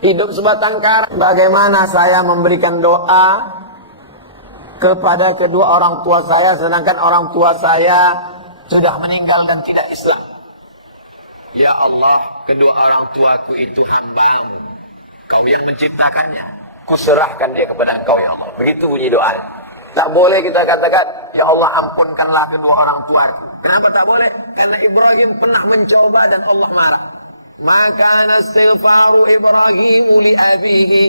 hidup sebatang kara. Bagaimana saya memberikan doa kepada kedua orang tua saya, sedangkan orang tua saya sudah meninggal dan tidak Islam? Ya Allah, kedua orang tuaku itu hamba-Mu. Kau yang menciptakannya. Kuserahkan dia kepada Engkau ya Allah. Begitu bunyi doa. Tak boleh kita katakan, ya Allah ampunkanlah kedua orang tua. Kenapa tak boleh? Karena Ibrahim pernah mencoba dan Allah marah. Maka istighfaru Ibrahim li abihi.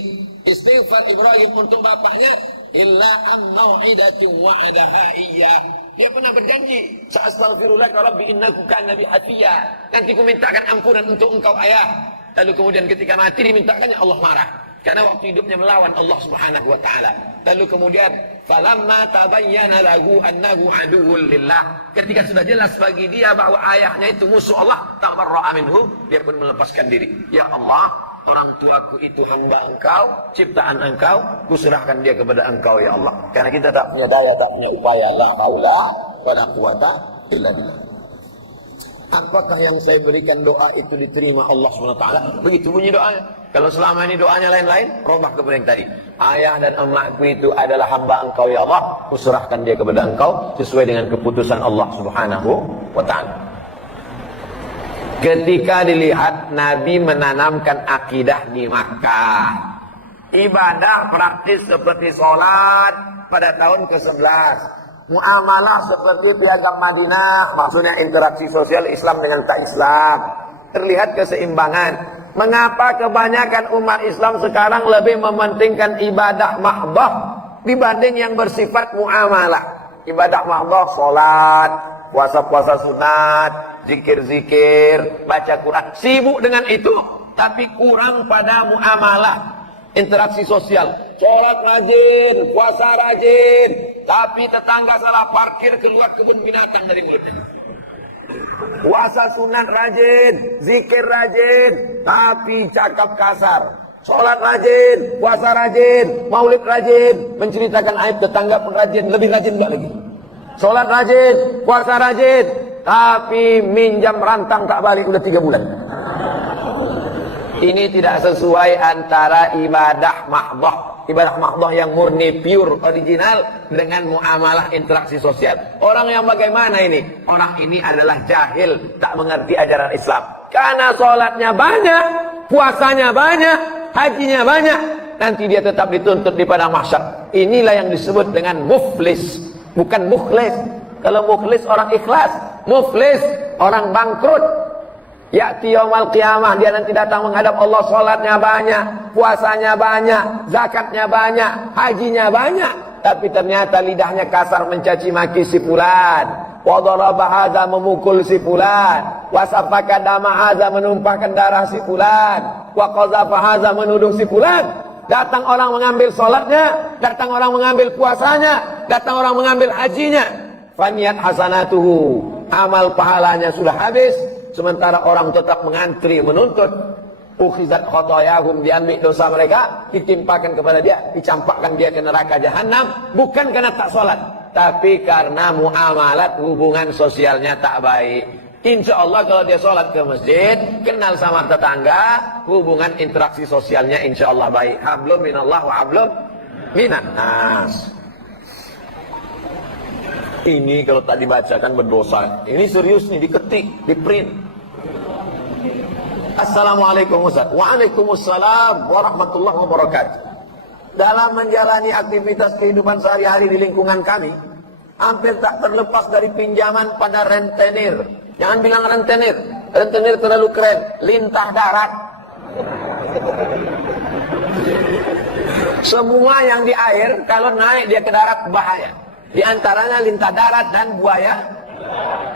Istighfar Ibrahim untuk bapaknya illa an mau'idatin wa'adaha iyyah. Dia pernah berjanji, "Sa'astaghfirulaka rabbi innahu kana bi hafiya." Nanti ku mintakan ampunan untuk engkau ayah. Lalu kemudian ketika mati dimintakannya, Allah marah. Karena waktu hidupnya melawan Allah Subhanahu wa taala. Lalu kemudian falamma tabayyana lahu annahu aduwwul lillah. Ketika sudah jelas bagi dia bahwa ayahnya itu musuh Allah, tabarra'a minhu, dia pun melepaskan diri. Ya Allah, orang tuaku itu hamba Engkau, ciptaan Engkau, kuserahkan dia kepada Engkau ya Allah. Karena kita tak punya daya, tak punya upaya, la haula wala quwata illa billah. Apakah yang saya berikan doa itu diterima Allah SWT? Begitu bunyi doanya. Kalau selama ini doanya lain-lain, robah kepada yang tadi. Ayah dan emakku itu adalah hamba engkau ya Allah, kuserahkan dia kepada engkau sesuai dengan keputusan Allah Subhanahu wa ta'ala. Ketika dilihat Nabi menanamkan akidah di Makkah, ibadah praktis seperti sholat pada tahun ke-11, muamalah seperti piagam Madinah, maksudnya interaksi sosial Islam dengan tak Islam, terlihat keseimbangan. Mengapa kebanyakan umat Islam sekarang lebih mementingkan ibadah mahdoh dibanding yang bersifat muamalah? Ibadah mahdoh, sholat, puasa-puasa sunat, zikir-zikir, baca Quran, sibuk dengan itu, tapi kurang pada muamalah, interaksi sosial. Sholat rajin, puasa rajin, tapi tetangga salah parkir, keluar kebun binatang dari mulutnya. Puasa sunat rajin, zikir rajin, tapi cakap kasar. Sholat rajin, puasa rajin, maulid rajin, menceritakan aib tetangga pun rajin, lebih rajin enggak lagi. Sholat rajin, puasa rajin, tapi minjam rantang tak balik udah 3 bulan. Ini tidak sesuai antara ibadah mahdoh yang murni, pure, original dengan muamalah interaksi sosial. Orang yang bagaimana ini? Orang ini adalah jahil, tak mengerti ajaran Islam. Karena sholatnya banyak, puasanya banyak, hajinya banyak, nanti dia tetap dituntut di padang mahsyar. Inilah yang disebut dengan muflis, bukan mukhlis. Kalau mukhlis orang ikhlas, muflis orang bangkrut. Ya'ti yaumal qiyamah, dia nanti datang menghadap Allah, sholatnya banyak, puasanya banyak, zakatnya banyak, hajinya banyak, tapi ternyata lidahnya kasar mencaci maki si fulan, wa daraba hadza, memukul si fulan, wa safaka dama hadza, menumpahkan darah si fulan, wa qazafa hadza, menuduh si fulan. Datang orang mengambil sholatnya, datang orang mengambil puasanya, datang orang mengambil hajinya, faniyat hasanatuhu, amal pahalanya sudah habis. Sementara orang tetap mengantri menuntut, ukhizat khotoyahum, diambil dosa mereka, ditimpakan kepada dia, dicampakkan dia ke neraka jahanam, bukan karena tak sholat, tapi karena muamalat, hubungan sosialnya tak baik. Insya Allah kalau dia sholat ke masjid, kenal sama tetangga, hubungan interaksi sosialnya insya Allah baik. Hablum minallah wa hablum minan nas. Ini kalau tak dibacakan berdosa. Ini serius nih, diketik, di print. Assalamualaikum Ustaz. Waalaikumsalam warahmatullahi wabarakatuh. Dalam menjalani aktivitas kehidupan sehari-hari di lingkungan kami, hampir tak terlepas dari pinjaman pada rentenir. Jangan bilang rentenir. Rentenir terlalu keren. Lintah darat. Semua yang di air, kalau naik dia ke darat bahaya. Di antaranya lintah darat dan buaya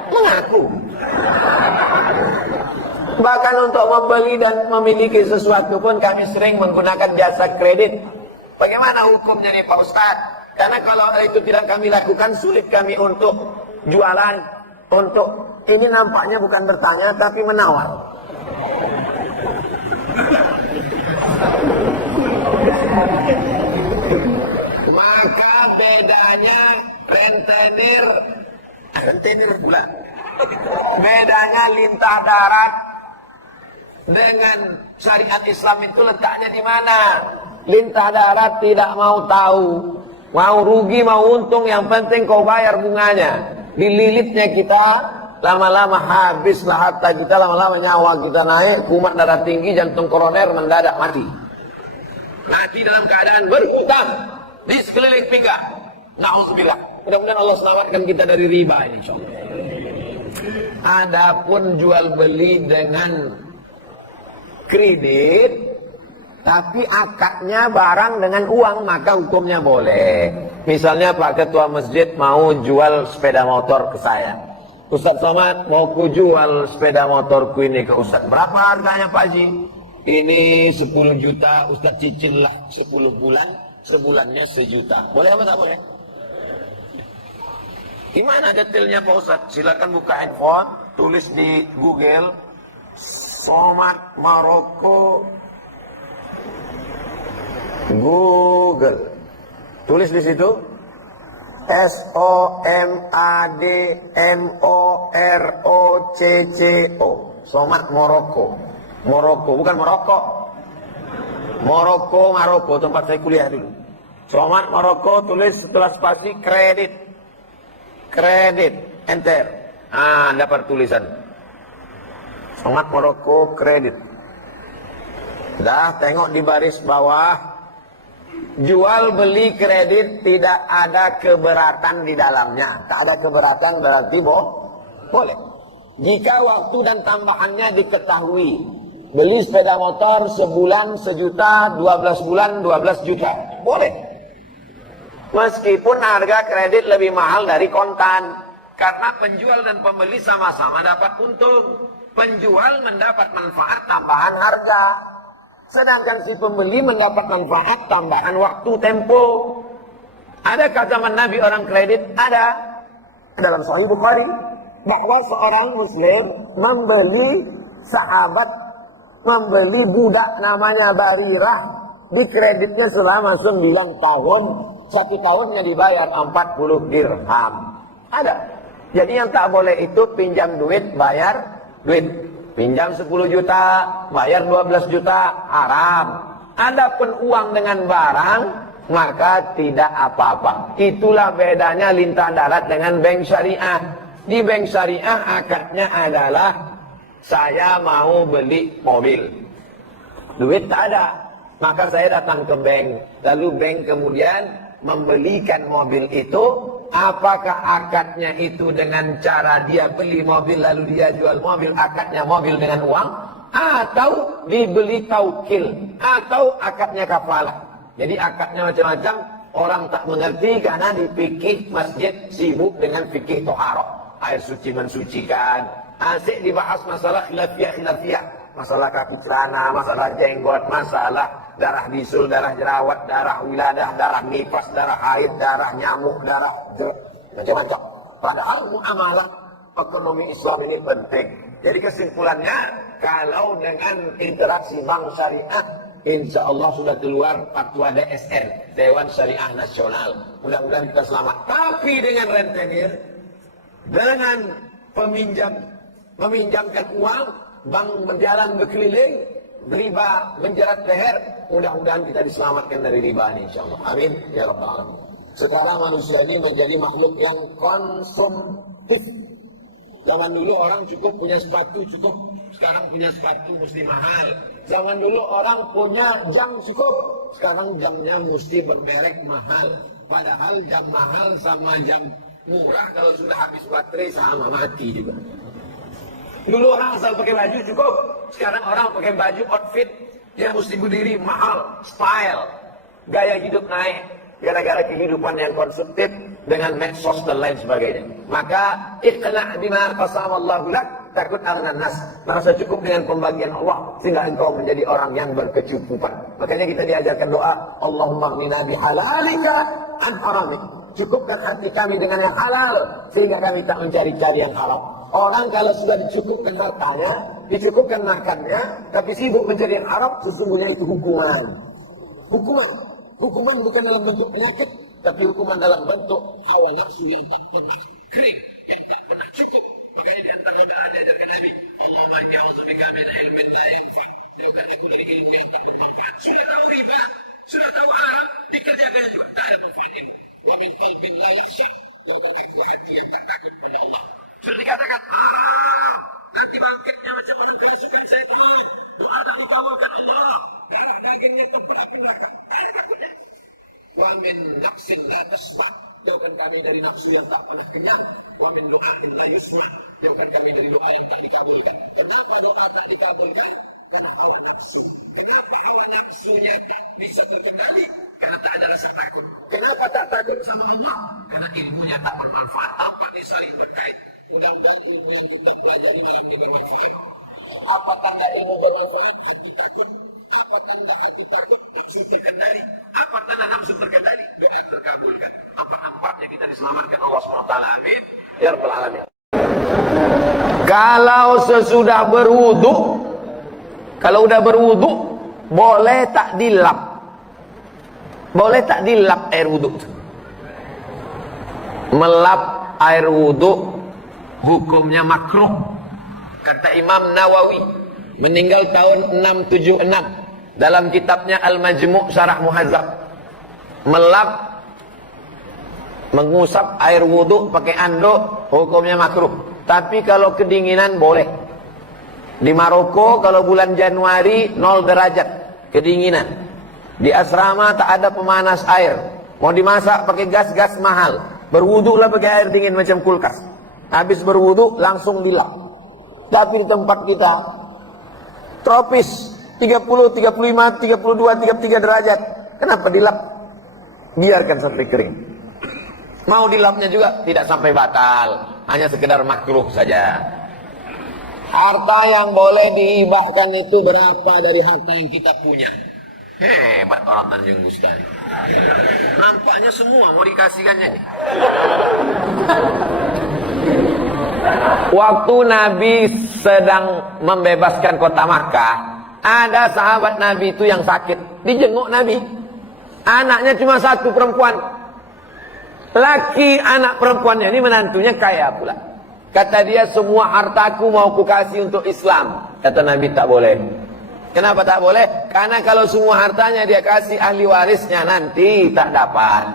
mengaku. Bahkan untuk membeli dan memiliki sesuatu pun kami sering menggunakan jasa kredit. Bagaimana hukumnya nih Pak Ustadz? Karena kalau itu tidak kami lakukan, sulit kami untuk jualan. Untuk ini nampaknya bukan bertanya tapi menawar. Maka bedanya rentenir pula. Bedanya lintah darat dengan syariat Islam itu letaknya di mana? Lintah darat tidak mau tahu, mau rugi mau untung, yang penting kau bayar bunganya. Dililitnya kita, lama-lama habislah harta kita, lama-lama nyawa kita naik, kumat darah tinggi, jantung koroner mendadak mati. Mati dalam keadaan berhutang di sekeliling pinggang. Na'udzubillah. Mudah-mudahan Allah selamatkan kita dari riba ini, insyaallah. Adapun jual beli dengan kredit, tapi akadnya barang dengan uang, maka hukumnya boleh. Misalnya Pak Ketua Masjid mau jual sepeda motor ke saya. Ustaz Somad, mau ku jual sepeda motorku ini ke Ustaz. Berapa harganya Pak Haji? Ini 10 juta, Ustaz cicil lah 10 bulan, sebulannya 1 juta. Boleh apa tak boleh? Gimana detailnya Pak Ustaz? Silakan buka handphone, tulis di Google Somad Maroko Google. Tulis di situ SOMADMOROCO. Moroko, bukan Moroko. Maroko tempat saya kuliah dulu. Somad Maroko, tulis setelah spasi kredit. Kredit, enter. Dapat tulisan. Somad Maroko, kredit. Dah, tengok di baris bawah. Jual beli kredit tidak ada keberatan di dalamnya. Tak ada keberatan berarti boleh. Jika waktu dan tambahannya diketahui. Beli sepeda motor sebulan 1 juta, 12 bulan 12 juta. Boleh. Meskipun harga kredit lebih mahal dari kontan. Karena penjual dan pembeli sama-sama dapat untung. Penjual mendapat manfaat tambahan harga. Sedangkan si pembeli mendapat manfaat tambahan waktu tempo. Adakah zaman Nabi orang kredit? Ada. Dalam Sahih Bukhari. Bahwa seorang muslim membeli budak namanya Barirah. Dikreditnya selama 9 tahun. 1 tahunnya dibayar 40 dirham. Ada. Jadi yang tak boleh itu pinjam duit, bayar duit. Pinjam 10 juta, bayar 12 juta, haram. Adapun uang dengan barang, maka tidak apa-apa. Itulah bedanya lintah darat dengan bank syariah. Di bank syariah akadnya adalah saya mau beli mobil. Duit tak ada. Maka saya datang ke bank. Lalu bank kemudian membelikan mobil itu. Apakah akadnya itu dengan cara dia beli mobil lalu dia jual mobil, akadnya mobil dengan uang, atau dibeli taukil, atau akadnya kafalah. Jadi akadnya macam-macam, orang tak mengerti karena di fikih masjid sibuk dengan fikih toharoh, air suci mensucikan. Asik dibahas masalah khilafiyah, masalah kaki celana, masalah jenggot, masalah darah bisul, darah jerawat, darah wiladah, darah nifas, darah haid, darah nyamuk, darah macam-macam. Padahal muamalah ekonomi Islam ini penting. Jadi kesimpulannya, kalau dengan interaksi bank syariah, insya Allah sudah keluar fatwa DSN, Dewan Syariah Nasional. Mudah-mudahan kita selamat. Tapi dengan rentenir, dengan meminjamkan uang, bank berjalan berkeliling, riba menjerat leher, mudah-mudahan kita diselamatkan dari riba ini insyaallah. Amin ya rabbal alamin. Sekarang manusia ini menjadi makhluk yang konsumtif. Zaman dulu orang cukup punya sepatu cukup, sekarang punya sepatu mesti mahal. Zaman dulu orang punya jam cukup, sekarang jamnya mesti bermerek mahal. Padahal jam mahal sama jam murah kalau sudah habis baterai sama mati juga. Dulu orang asal pakai baju cukup, sekarang orang pakai baju outfit yang mesti berdiri mahal, style, gaya hidup naik, gara-gara kehidupan yang konsumtif dengan medsos dan lain sebagainya. Maka iqna' bima qasamallahu lak, takut aghnan nas, merasa cukup dengan pembagian Allah sehingga engkau menjadi orang yang berkecukupan. Makanya kita diajarkan doa, Allahumma aghnina bihalalika an haramik. Cukupkan hati kami dengan yang halal sehingga kami tak mencari-cari yang haram. Orang kalau sudah dicukupkan hartanya, dicukupkan makannya, tapi sibuk mencari yang haram, sesungguhnya itu hukuman. Hukuman bukan dalam bentuk penyakit, tapi hukuman dalam bentuk hawa nafsu yang tak pernah kering, yang tak pernah cukup. Makanya di antara doa diajarkan Nabi, Allahumma inni a'udzubika min ilmin la yanfa'. Jauhkan aku dari ilmu yang tak bermanfaat. Sudah tahu riba, sudah tahu haram, dikerjakan juga, tak ada manfaatnya. Wa min qalbin la yakhsha'. Jauhkan aku hati yang tak takut pada Allah. Sudah dikatakan, nanti bangkitnya macam mana saya tahu. Doa nak dikabulkan Allah. Darah dagingnya tempat neraka. Wa min nafsin la tasma'. Jauhkan kami dari nafsu yang tak pernah kenyang. Wa min du'ain la yusma'. Jauhkan kami dari doa yang tak dikabulkan. Kenapa doa tak dikabulkan? Karena hawa nafsu. Kenapa hawa nafsunya bisa terkendali? Karena tak ada rasa takut. Kenapa tak takut sama Allah? Karena ilmunya tak bermanfaat tanpa disaring berkait. Mudah-mudahan ilmu yang kita pelajari dalam dia bermanfaat. Apakah ada bermanfaat hati takut? Apakah tidak hati takut? Nafsu terkendali. Apakah nafsu terkendali? Doa terkabulkan. Apa nampaknya kita diselamatkan Allah SWT. Amin. Ya Rabbal Alamin. Kalau sesudah berwudu, kalau udah berwudu, boleh tak dilap? Boleh tak dilap air wudu? Melap air wudu hukumnya makruh. Kata Imam Nawawi, meninggal tahun 676. dalam kitabnya Al-Majmu' Syarah Muhazzab, melap, mengusap air wudhu pakai anduk, hukumnya makruh. Tapi kalau kedinginan boleh. Di Maroko kalau bulan Januari 0 derajat kedinginan. Di asrama tak ada pemanas air. Mau dimasak pakai gas mahal. Berwudhulah pakai air dingin macam kulkas. Habis berwudhu langsung dilap. Tapi di tempat kita tropis 30, 35, 32, 33 derajat. Kenapa dilap? Biarkan sampai kering. Mau dilapnya juga tidak sampai batal, hanya sekedar makruh saja. Harta yang boleh dihibahkan itu berapa dari harta yang kita punya? Hebat orang Tanjung Gustan. Nampaknya semua mau dikasihkannya. Waktu Nabi sedang membebaskan kota Makkah, ada sahabat Nabi itu yang sakit, dijenguk Nabi. Anaknya cuma satu, perempuan. Laki anak perempuannya ini menantunya kaya pula. Kata dia, semua hartaku mau kukasih untuk Islam. Kata Nabi, tak boleh. Kenapa tak boleh? Karena kalau semua hartanya dia kasih ahli warisnya, nanti tak dapat.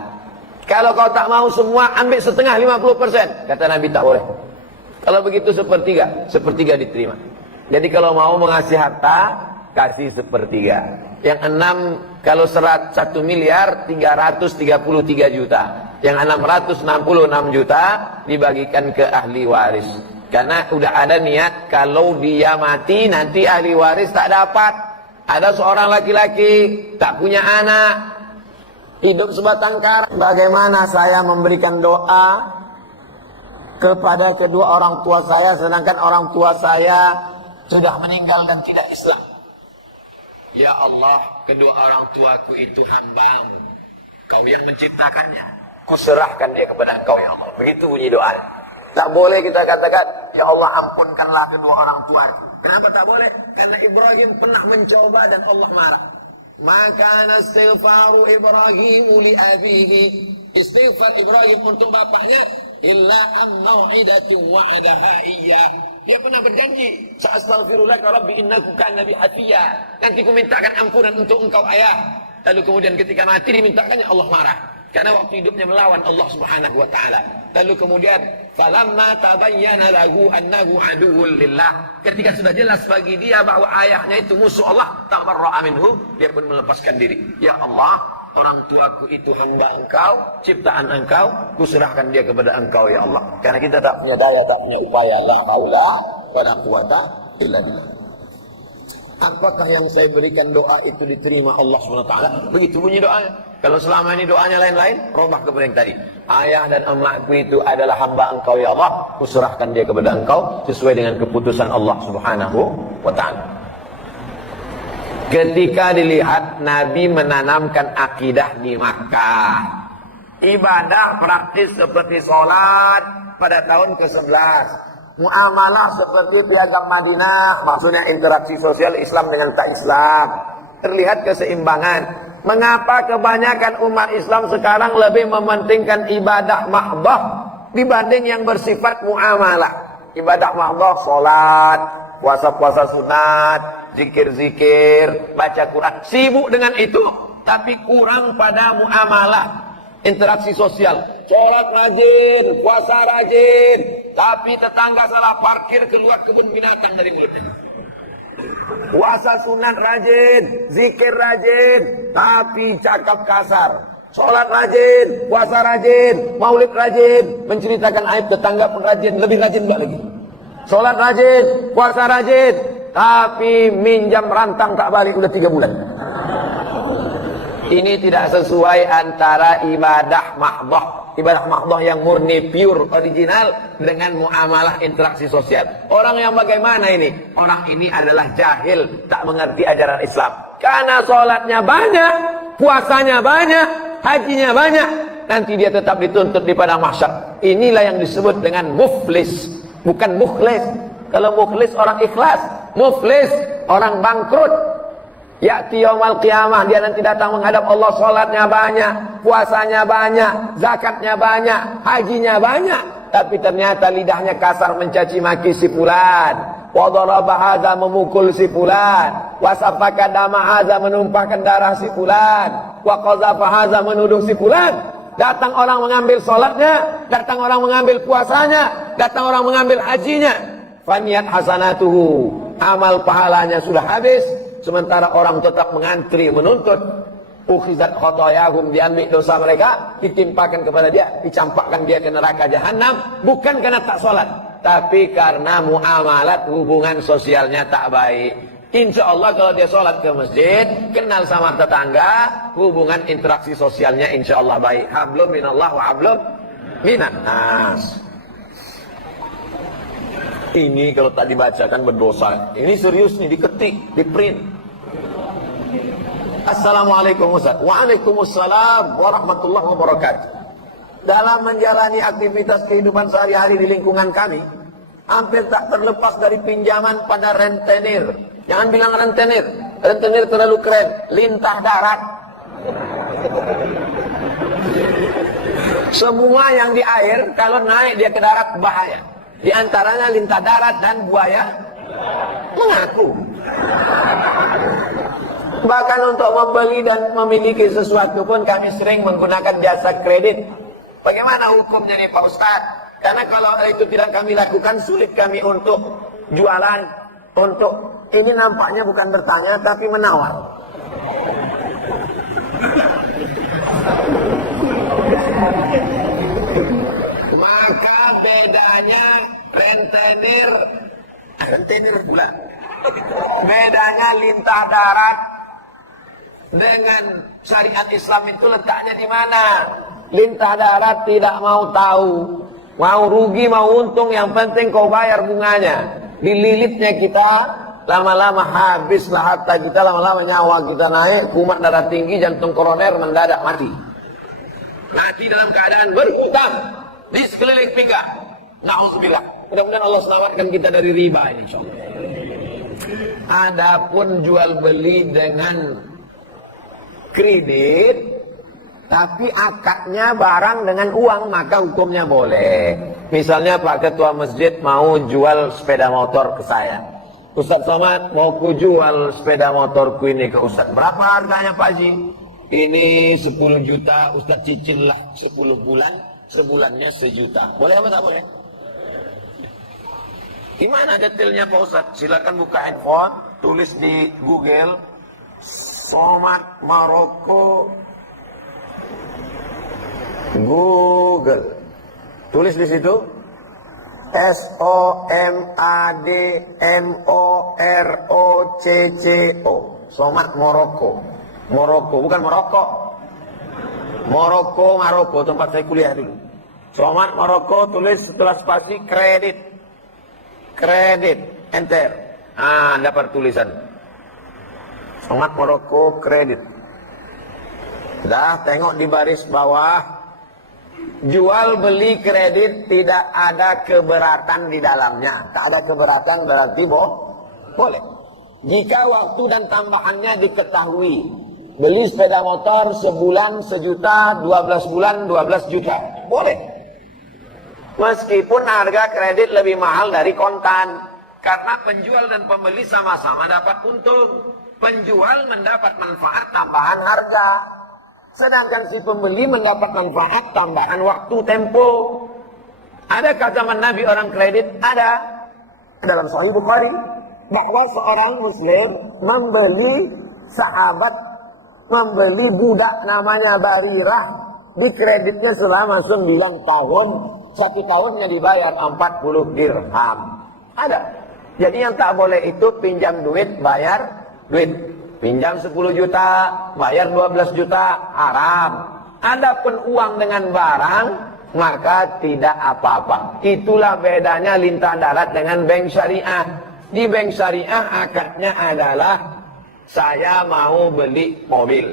Kalau kau tak mau semua, ambil setengah 50%. Kata Nabi, tak boleh. Kalau begitu sepertiga diterima. Jadi kalau mau mengasih harta, kasih sepertiga. Yang 6, kalau 1 miliar 333 juta. Yang 666 juta dibagikan ke ahli waris. Karena udah ada niat kalau dia mati nanti ahli waris tak dapat. Ada seorang laki-laki tak punya anak, hidup sebatang kara. Bagaimana saya memberikan doa kepada kedua orang tua saya, sedangkan orang tua saya sudah meninggal dan tidak Islam? Ya Allah, kedua orang tuaku itu hamba-Mu. Kau yang menciptakannya, kuserahkan dia kepada Engkau ya Allah. Begitu bunyi doa. Tak boleh kita katakan, ya Allah ampunkanlah kedua orang tua. Kenapa tak boleh? Karena Ibrahim pernah mencoba dan Allah marah. Maka istighfaru Ibrahim li abihi. Istighfar Ibrahim untuk bapaknya illa am mau'idatin wa'adaha iyyah. Dia pernah berjanji, "Sa'astaghfirulaka rabbi innahu kana bi hafiya." Nanti ku mintakan ampunan untuk engkau ayah. Lalu kemudian ketika mati dimintakannya, Allah marah. Karena waktu hidupnya melawan Allah Subhanahu wa taala. Lalu kemudian falamma tabayyana lahu annahu aduwwul lillah. Ketika sudah jelas bagi dia bahwa ayahnya itu musuh Allah, tabarra'a minhu, dia pun melepaskan diri. Ya Allah, orang tuaku itu hamba Engkau, ciptaan Engkau, kuserahkan dia kepada Engkau ya Allah. Karena kita tak punya daya, tak punya upaya, la haula wala quwata illa billah. Apakah yang saya berikan doa itu diterima Allah SWT? Begitu bunyi doanya. Kalau selama ini doanya lain-lain, robah kepada yang tadi. Ayah dan emakku itu adalah hamba Engkau ya Allah, kuserahkan dia kepada Engkau sesuai dengan keputusan Allah Subhanahu wa taala. Ketika dilihat Nabi menanamkan akidah di Makkah, ibadah praktis seperti sholat pada tahun ke-11, muamalah seperti piagam Madinah, maksudnya interaksi sosial Islam dengan tak Islam, terlihat keseimbangan. Mengapa kebanyakan umat Islam sekarang lebih mementingkan ibadah mahdoh dibanding yang bersifat muamalah? Ibadah mahdoh, sholat, puasa-puasa sunat, zikir-zikir, baca Quran, sibuk dengan itu, tapi kurang pada muamalah, interaksi sosial. Sholat rajin, puasa rajin, tapi tetangga salah parkir, keluar kebun binatang dari mulutnya. Puasa sunat rajin, zikir rajin, tapi cakap kasar. Sholat rajin, puasa rajin, maulid rajin, menceritakan aib tetangga pun rajin, lebih rajin enggak lagi. Sholat rajin, puasa rajin, tapi minjam rantang tak balik udah 3 bulan. Ini tidak sesuai antara ibadah mahdoh, ibadah mahdoh yang murni, pure, original, dengan muamalah interaksi sosial. Orang yang bagaimana ini? Orang ini adalah jahil, tak mengerti ajaran Islam. Karena sholatnya banyak, puasanya banyak, hajinya banyak, nanti dia tetap dituntut di padang mahsyar. Inilah yang disebut dengan muflis, bukan mukhlis. Kalau mukhlis orang ikhlas, muflis orang bangkrut. Ya'ti yaumal qiyamah, dia nanti datang menghadap Allah, sholatnya banyak, puasanya banyak, zakatnya banyak, hajinya banyak, tapi ternyata lidahnya kasar mencaci maki si fulan. Wa daraba hadza memukul si fulan. Wa safaka dama hadza menumpahkan darah si fulan. Wa qazafa hadza menuduh si fulan. Datang orang mengambil sholatnya, datang orang mengambil puasanya, datang orang mengambil hajinya. Faniyat hasanatuhu, amal pahalanya sudah habis, sementara orang tetap mengantri menuntut. Ukhizat khotoyahum, diambil dosa mereka, ditimpakan kepada dia, dicampakkan dia ke neraka jahanam, bukan karena tak sholat, tapi karena muamalat, hubungan sosialnya tak baik. Insya Allah kalau dia sholat ke masjid, kenal sama tetangga, hubungan interaksi sosialnya insya Allah baik. Hablum minallah wa hablum minan nas. Ini kalau tak dibacakan berdosa. Ini serius nih, diketik, di print. Assalamualaikum Ustaz. Waalaikumsalam warahmatullahi wabarakatuh. Dalam menjalani aktivitas kehidupan sehari-hari di lingkungan kami, hampir tak terlepas dari pinjaman pada rentenir. Jangan bilang rentenir. Rentenir terlalu keren. Lintah darat. Semua yang di air, kalau naik dia ke darat bahaya. Di antaranya lintah darat dan buaya mengaku. Bahkan untuk membeli dan memiliki sesuatu pun kami sering menggunakan jasa kredit. Bagaimana hukumnya nih Pak Ustadz? Karena kalau itu tidak kami lakukan, sulit kami untuk jualan. Untuk ini nampaknya bukan bertanya tapi menawar. Maka bedanya rentenir pula. Bedanya lintah darat dengan syariat Islam itu letaknya di mana? Lintah darat tidak mau tahu, mau rugi mau untung, yang penting kau bayar bunganya. Dililitnya kita, lama-lama habislah harta kita, lama-lama nyawa kita naik, kumat darah tinggi, jantung koroner mendadak mati. Mati dalam keadaan berhutang di sekeliling pinggang. Na'udzubillah. Mudah-mudahan Allah selamatkan kita dari riba ini, insyaallah. Adapun jual beli dengan kredit, tapi akadnya barang dengan uang, maka hukumnya boleh. Misalnya Pak Ketua Masjid mau jual sepeda motor ke saya. Ustaz Somad, mau ku jual sepeda motorku ini ke Ustaz. Berapa harganya Pak Haji? Ini 10 juta, Ustaz cicil lah 10 bulan, sebulannya 1 juta. Boleh apa tak boleh? Gimana detailnya Pak Ustaz? Silakan buka handphone, tulis di Google Somad Maroko Google. Tulis di situ SOMADMOROCCO. Somad Maroko. Maroko, bukan Maroko. Maroko, tempat saya kuliah dulu. Somad Maroko, tulis setelah spasi kredit. Kredit, enter. Dapat tulisan. Somad Maroko kredit. Dah, tengok di baris bawah. Jual beli kredit tidak ada keberatan di dalamnya. Tak ada keberatan berarti boleh. Jika waktu dan tambahannya diketahui. Beli sepeda motor sebulan 1 juta, 12 bulan 12 juta. Boleh. Meskipun harga kredit lebih mahal dari kontan. Karena penjual dan pembeli sama-sama dapat untung. Penjual mendapat manfaat tambahan harga. Sedangkan si pembeli mendapat manfaat tambahan waktu tempo. Adakah zaman Nabi orang kredit? Ada. Dalam Sahih Bukhari, bahwa seorang muslim membeli budak namanya Barirah, dikreditnya selama 9 tahun, 1 tahunnya dibayar 40 dirham. Ada. Jadi yang tak boleh itu pinjam duit, bayar duit. Pinjam 10 juta, bayar 12 juta, haram. Adapun uang dengan barang, maka tidak apa-apa. Itulah bedanya lintah darat dengan bank syariah. Di bank syariah akadnya adalah saya mau beli mobil.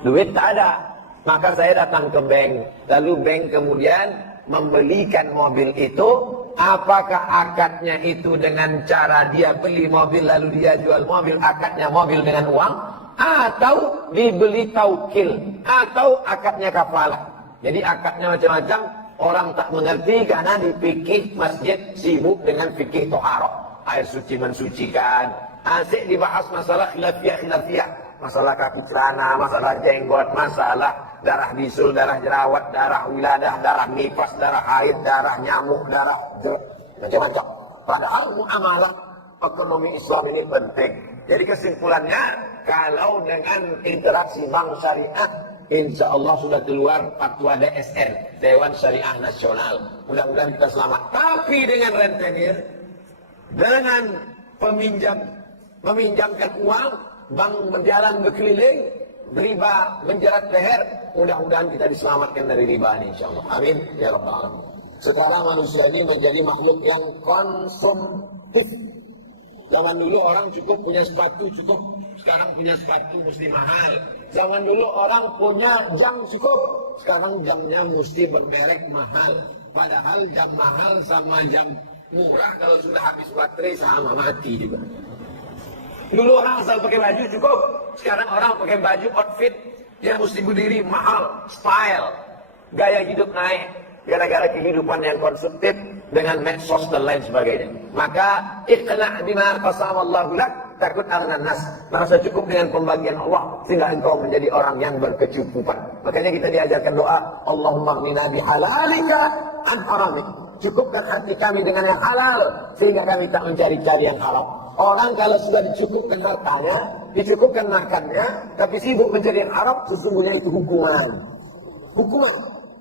Duit tak ada, maka saya datang ke bank. Lalu bank kemudian membelikan mobil itu. Apakah akadnya itu dengan cara dia beli mobil lalu dia jual mobil, akadnya mobil dengan uang, atau dibeli taukil, atau akadnya kafalah. Jadi akadnya macam-macam, Orang tak mengerti karena di fikih masjid sibuk dengan fikih toharoh. Air suci mensucikan. Asik dibahas masalah khilafiyah. Masalah kaki celana, masalah jenggot, masalah darah bisul, darah jerawat, darah wiladah, darah nifas, darah haid, darah nyamuk, darah macam-macam. Padahal muamalah ekonomi Islam ini penting. Jadi kesimpulannya, kalau dengan interaksi bank syariah, insya Allah sudah keluar fatwa DSN, Dewan Syariah Nasional. Mudah-mudahan kita selamat. Tapi dengan rentenir, dengan meminjamkan uang, bank berjalan berkeliling, riba menjerat leher, mudah-mudahan kita diselamatkan dari riba ini insya Allah. Amin ya rabbal alamin. Sekarang manusia ini menjadi makhluk yang konsumtif. Zaman dulu orang cukup punya sepatu cukup, sekarang punya sepatu mesti mahal. Zaman dulu orang punya jam cukup, sekarang jamnya mesti bermerek mahal. Padahal jam mahal sama jam murah kalau sudah habis baterai sama mati juga. Dulu orang asal pakai baju cukup, sekarang orang pakai baju outfit yang mesti berdiri mahal, style, gaya hidup naik, gara-gara kehidupan yang konsumtif dengan medsos dan lain sebagainya. Maka iqna' bima qasamallahu lak, takut aghnan nas, merasa cukup dengan pembagian Allah sehingga engkau menjadi orang yang berkecukupan. Makanya kita diajarkan doa, Allahumma aghnina bihalalika an haramik. Cukupkan hati kami dengan yang halal sehingga kami tak mencari-cari yang haram. Orang kalau sudah dicukupkan hartanya, dicukupkan makannya, tapi sibuk mencari yang haram, sesungguhnya itu hukuman.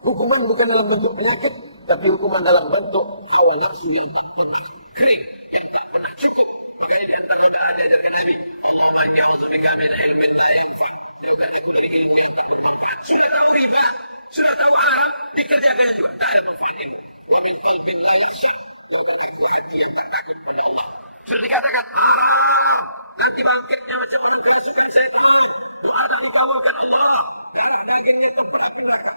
Hukuman bukan dalam bentuk penyakit, tapi hukuman dalam bentuk hawa nafsu yang tak pernah kering, yang tak pernah cukup. Makanya di antara doa diajarkan Nabi, Allahumma inni a'udzubika min ilmin la yanfa'. Jauhkan aku dari ilmu yang tak bermanfaat. Sudah tahu riba, sudah tahu haram, dikerjakan juga, tak ada manfaatnya. Wa min qalbin la yakhsha'. Jauhkan aku hati yang tak takut pada Allah. Sudah dikatakan, nanti bangkitnya macam mana besok saya tahu. Doa tak dikabulkan Allah. Kalau dagingnya terberat neraka.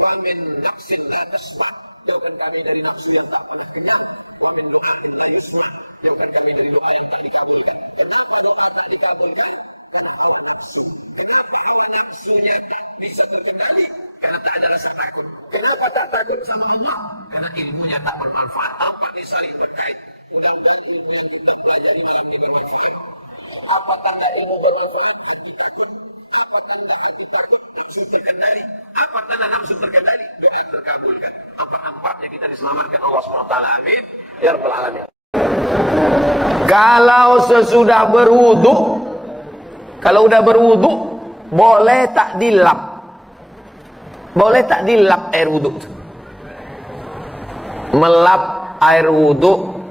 Wa min nafsin la tasma'. Jauhkan kami dari nafsu yang tak pernah kenyang. Wa min du'ain la yusma'. Jauhkan kami dari doa yang tak dikabulkan. Kenapa doa tak dikabulkan? Karena hawa nafsu. Kenapa hawa nafsunya bisa terkendali? Karena tak ada rasa takut. Kenapa tak takut sama Allah? Karena ilmunya tak bermanfaat. Tanpa disaling berkait. Mudah-mudahan ilmu yang kita pelajari malam ini bermanfaat. Apakah ada yang bermanfaat? Hati takut. Apakah tidak hati takut? Nafsu terkendali. Apakah nafsu terkendali? Doa terkabulkan. Apa manfaatnya kita diselamatkan Allah SWT? Amin. Ya Rabbal Alamin. Kalau sesudah berwudu, kalau udah berwudu, boleh tak dilap? Boleh tak dilap air wudu? Melap air wudu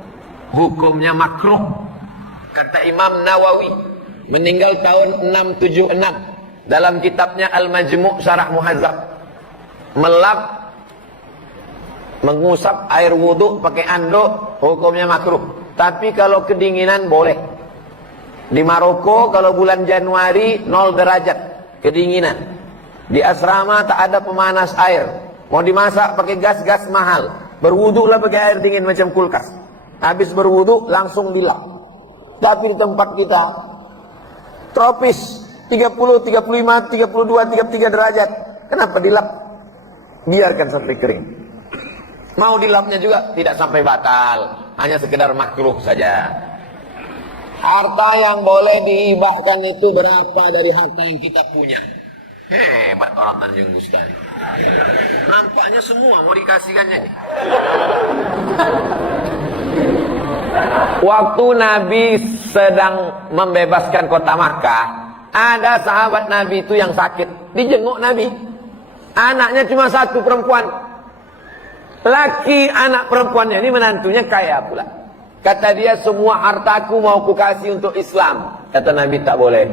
hukumnya makruh. Kata Imam Nawawi, meninggal tahun 676, dalam kitabnya Al-Majmu' Syarah Muhazzab. Melap, mengusap air wudu pakai anduk, hukumnya makruh. Tapi kalau kedinginan boleh. Di Maroko kalau bulan Januari 0 derajat kedinginan. Di asrama tak ada pemanas air. Mau dimasak pakai gas mahal. Berwudu lah pakai air dingin macam kulkas. Habis berwudu langsung dilap. Tapi di tempat kita tropis 30, 35, 32, 33 derajat. Kenapa dilap? Biarkan sampai kering. Mau dilapnya juga tidak sampai batal, hanya sekedar makruh saja. Harta yang boleh dihibahkan itu berapa dari harta yang kita punya? Hebat orang Tanjung Gustani. Nampaknya semua mau dikasihkannya. Waktu Nabi sedang membebaskan kota Makkah, ada sahabat Nabi itu yang sakit, dijenguk Nabi. Anaknya cuma satu perempuan. Laki anak perempuannya ini menantunya kaya pula. Kata dia, semua hartaku mau kukasih untuk Islam. Kata Nabi, tak boleh.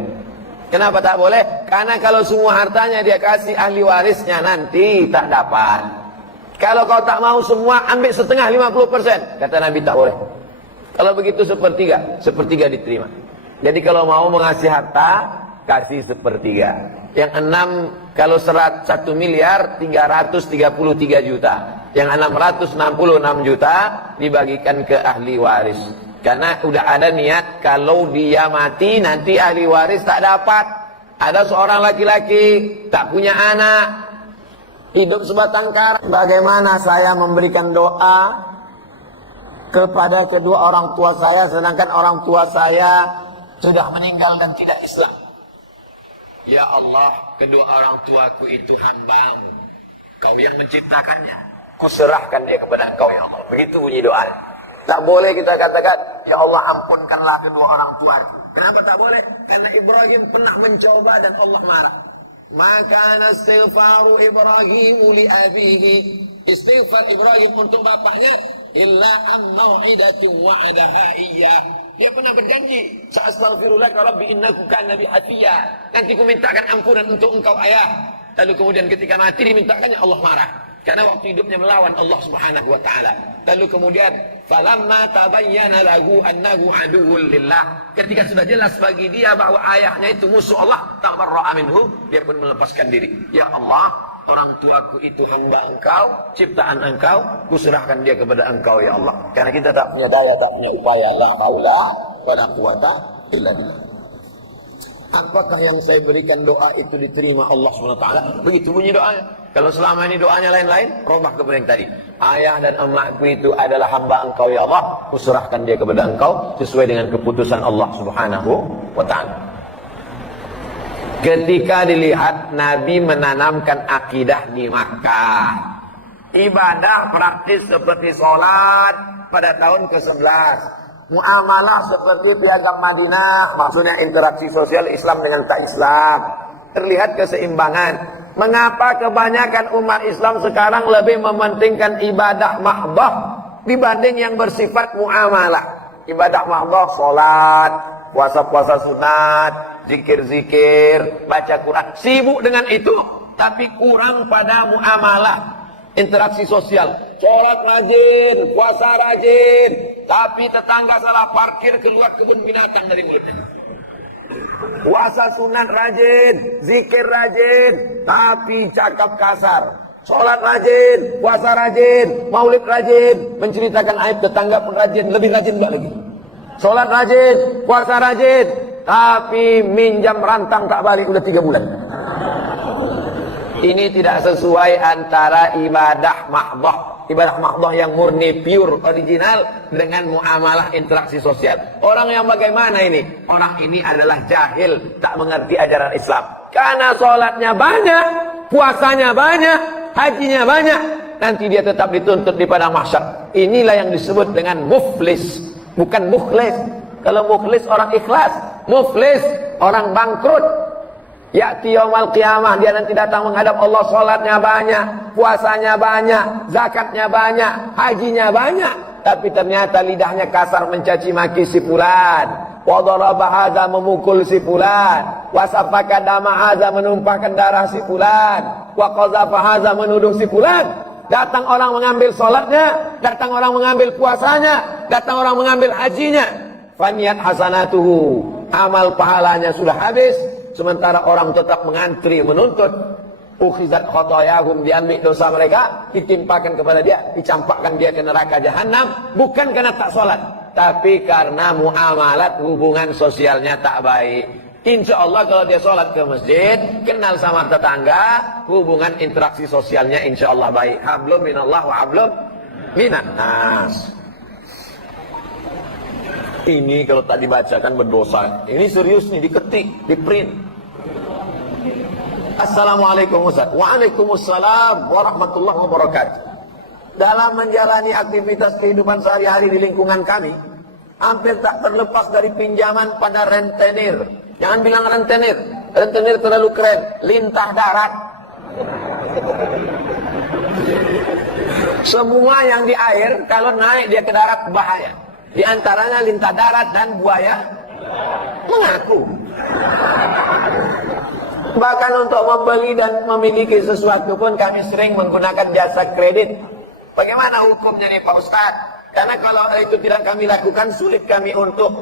Kenapa tak boleh? Karena kalau semua hartanya dia kasih ahli warisnya, nanti tak dapat. Kalau kau tak mau semua, ambil setengah 50%. Kata Nabi, tak boleh. Kalau begitu sepertiga diterima. Jadi kalau mau mengasih harta, kasih sepertiga. Yang 6, kalau 1 miliar 333 juta. Yang 666 juta dibagikan ke ahli waris. Karena udah ada niat kalau dia mati nanti ahli waris tak dapat. Ada seorang laki-laki tak punya anak. hidup sebatang kara. Bagaimana saya memberikan doa kepada kedua orang tua saya, sedangkan orang tua saya sudah meninggal dan tidak Islam. Ya Allah, kedua orang tuaku itu hamba-Mu. Kau yang menciptakannya. Kuserahkan dia kepada Engkau ya Allah. Begitu bunyi doa. Tak boleh kita katakan, ya Allah ampunkanlah kedua orang tua. Kenapa tak boleh? Karena Ibrahim pernah mencoba dan Allah marah. Maka istighfaru Ibrahim li abihi. Istighfar Ibrahim untuk bapaknya illa am mau'idatin wa'adaha iyyah. Dia pernah berjanji, "Sa'astaghfirulaka rabbi innahu kana bi hafiya." Nanti ku mintakan ampunan untuk engkau ayah. Lalu kemudian ketika mati dimintakannya, Allah marah. Karena waktu hidupnya melawan Allah Subhanahu wa taala. Lalu kemudian falamma tabayyana lahu annahu aduwwul lillah. Ketika sudah jelas bagi dia bahwa ayahnya itu musuh Allah, tabarra'a minhu, dia pun melepaskan diri. Ya Allah, orang tuaku itu hamba Engkau, ciptaan Engkau, kuserahkan dia kepada Engkau ya Allah. Karena kita tak punya daya, tak punya upaya, la haula wala quwata illa billah. Apakah yang saya berikan doa itu diterima Allah SWT? Begitu bunyi doanya. Kalau selama ini doanya lain-lain, robah kepada yang tadi. Ayah dan emakku itu adalah hamba Engkau ya Allah, kuserahkan dia kepada Engkau sesuai dengan keputusan Allah Subhanahu wa taala. Ketika dilihat Nabi menanamkan akidah di Makkah, ibadah praktis seperti sholat pada tahun ke-11, muamalah seperti piagam Madinah, maksudnya interaksi sosial Islam dengan tak Islam, terlihat keseimbangan. Mengapa kebanyakan umat Islam sekarang lebih mementingkan ibadah mahdoh dibanding yang bersifat muamalah? Ibadah mahdoh, sholat, puasa-puasa sunat, zikir-zikir, baca Quran, sibuk dengan itu, tapi kurang pada muamalah, interaksi sosial. Sholat rajin, puasa rajin, tapi tetangga salah parkir, keluar kebun binatang dari mulutnya. Puasa sunat rajin, zikir rajin, tapi cakap kasar. Sholat rajin, puasa rajin, maulid rajin, menceritakan aib tetangga pun rajin, lebih rajin enggak lagi. Sholat rajin, puasa rajin, tapi minjam rantang tak balik udah 3 bulan. Ini tidak sesuai antara ibadah mahdoh, ibadah mahdoh yang murni, pure, original, dengan muamalah interaksi sosial. Orang yang bagaimana ini? Orang ini adalah jahil, tak mengerti ajaran Islam. Karena sholatnya banyak, puasanya banyak, hajinya banyak, nanti dia tetap dituntut di padang mahsyar. Inilah yang disebut dengan muflis, bukan mukhlis. Kalau mukhlis orang ikhlas, muflis orang bangkrut. Ya'ti yaumal qiyamah, dia nanti datang menghadap Allah, sholatnya banyak, puasanya banyak, zakatnya banyak, hajinya banyak, tapi ternyata lidahnya kasar mencaci maki si fulan, wa daraba hadza, memukul si fulan, wa safaka dama hadza, menumpahkan darah si fulan, wa qazafa hadza, menuduh si fulan. Datang orang mengambil sholatnya, datang orang mengambil puasanya, datang orang mengambil hajinya, faniyat hasanatuhu, amal pahalanya sudah habis. Sementara orang tetap mengantri menuntut. Ukhizat khotoyahum, diambil dosa mereka, ditimpakan kepada dia, dicampakkan dia ke neraka jahanam. Bukan karena tak sholat, tapi karena muamalat, hubungan sosialnya tak baik. Insya Allah kalau dia sholat ke masjid, kenal sama tetangga, hubungan interaksi sosialnya insya Allah baik. Hablum minallah wa hablum minan nas. Ini kalau tak dibacakan berdosa. Ini serius nih, diketik, di print. Assalamualaikum Ustaz. Waalaikumsalam warahmatullahi wabarakatuh. Dalam menjalani aktivitas kehidupan sehari-hari di lingkungan kami, hampir tak terlepas dari pinjaman pada rentenir. Jangan bilang rentenir. Rentenir terlalu keren. Lintah darat. Semua yang di air, kalau naik dia ke darat bahaya. Di antaranya lintah darat dan buaya mengaku. Bahkan untuk membeli dan memiliki sesuatu pun kami sering menggunakan jasa kredit. Bagaimana hukumnya nih Pak Ustadz? Karena kalau itu tidak kami lakukan, sulit kami untuk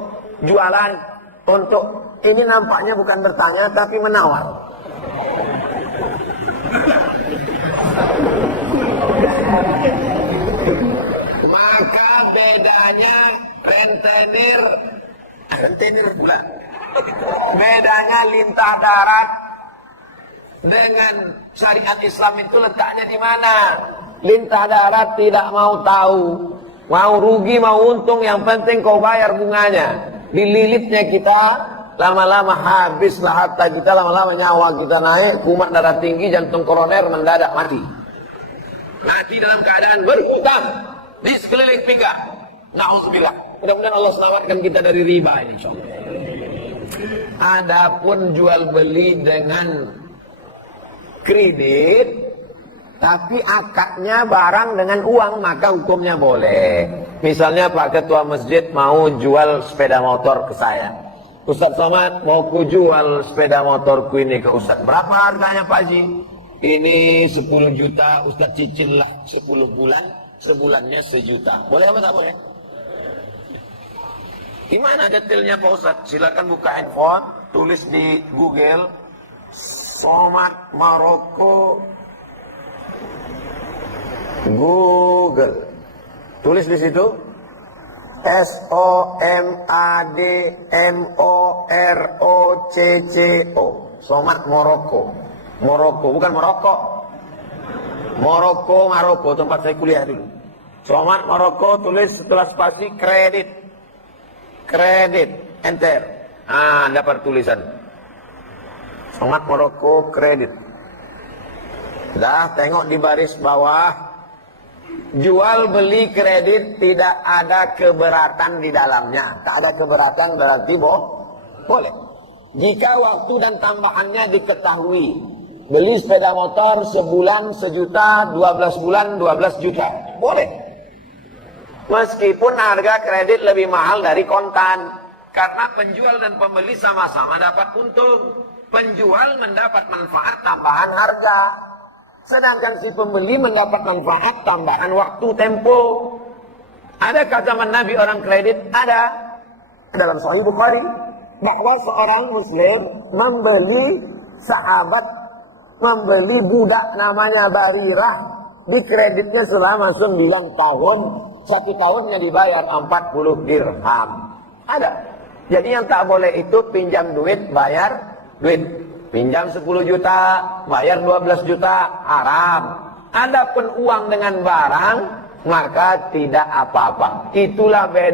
jualan. Untuk ini nampaknya bukan bertanya tapi menawar. Maka bedanya rentenir pula. Bedanya lintah darat dengan syariat Islam itu letaknya di mana? Lintah darat tidak mau tahu, mau rugi mau untung, yang penting kau bayar bunganya. Dililitnya kita, lama-lama habislah harta kita, lama-lama nyawa kita naik, kumat darah tinggi, jantung koroner mendadak mati. Mati dalam keadaan berhutang di sekeliling pinggang. Na'udzubillah. Mudah-mudahan Allah selamatkan kita dari riba ini, insyaallah. Adapun jual beli dengan kredit, tapi akadnya barang dengan uang, maka hukumnya boleh. Misalnya Pak Ketua Masjid mau jual sepeda motor ke saya. Ustaz Somad, mau ku jual sepeda motorku ini ke Ustaz. Berapa harganya Pak Haji? Ini 10 juta, Ustaz cicil lah 10 bulan, sebulannya 1 juta. Boleh apa tak boleh? Gimana detailnya Pak Ustaz? Silakan buka handphone, tulis di Google Somad Maroko Google. Tulis di situ SOMADMOROCCO. Somad Maroko. Maroko, bukan Maroko. Maroko, tempat saya kuliah dulu. Somad Maroko, tulis setelah spasi kredit. Kredit, enter. Dapat tulisan. Somad Maroko kredit. Dah, tengok di baris bawah. Jual beli kredit tidak ada keberatan di dalamnya. Tak ada keberatan berarti boleh. Jika waktu dan tambahannya diketahui. Beli sepeda motor sebulan 1 juta, 12 bulan 12 juta. Boleh. Meskipun harga kredit lebih mahal dari kontan. Karena penjual dan pembeli sama-sama dapat untung. Penjual mendapat manfaat tambahan harga. Sedangkan si pembeli mendapat manfaat tambahan waktu tempo. Adakah zaman Nabi orang kredit? Ada. Dalam Sahih Bukhari. Bahwa seorang muslim membeli budak namanya Barirah. Dikreditnya selama 9 tahun. 1 tahunnya dibayar 40 dirham. Ada. Jadi yang tak boleh itu pinjam duit, bayar duit. Pinjam 10 juta, bayar 12 juta, haram. Adapun uang dengan barang, maka tidak apa-apa. Itulah beda.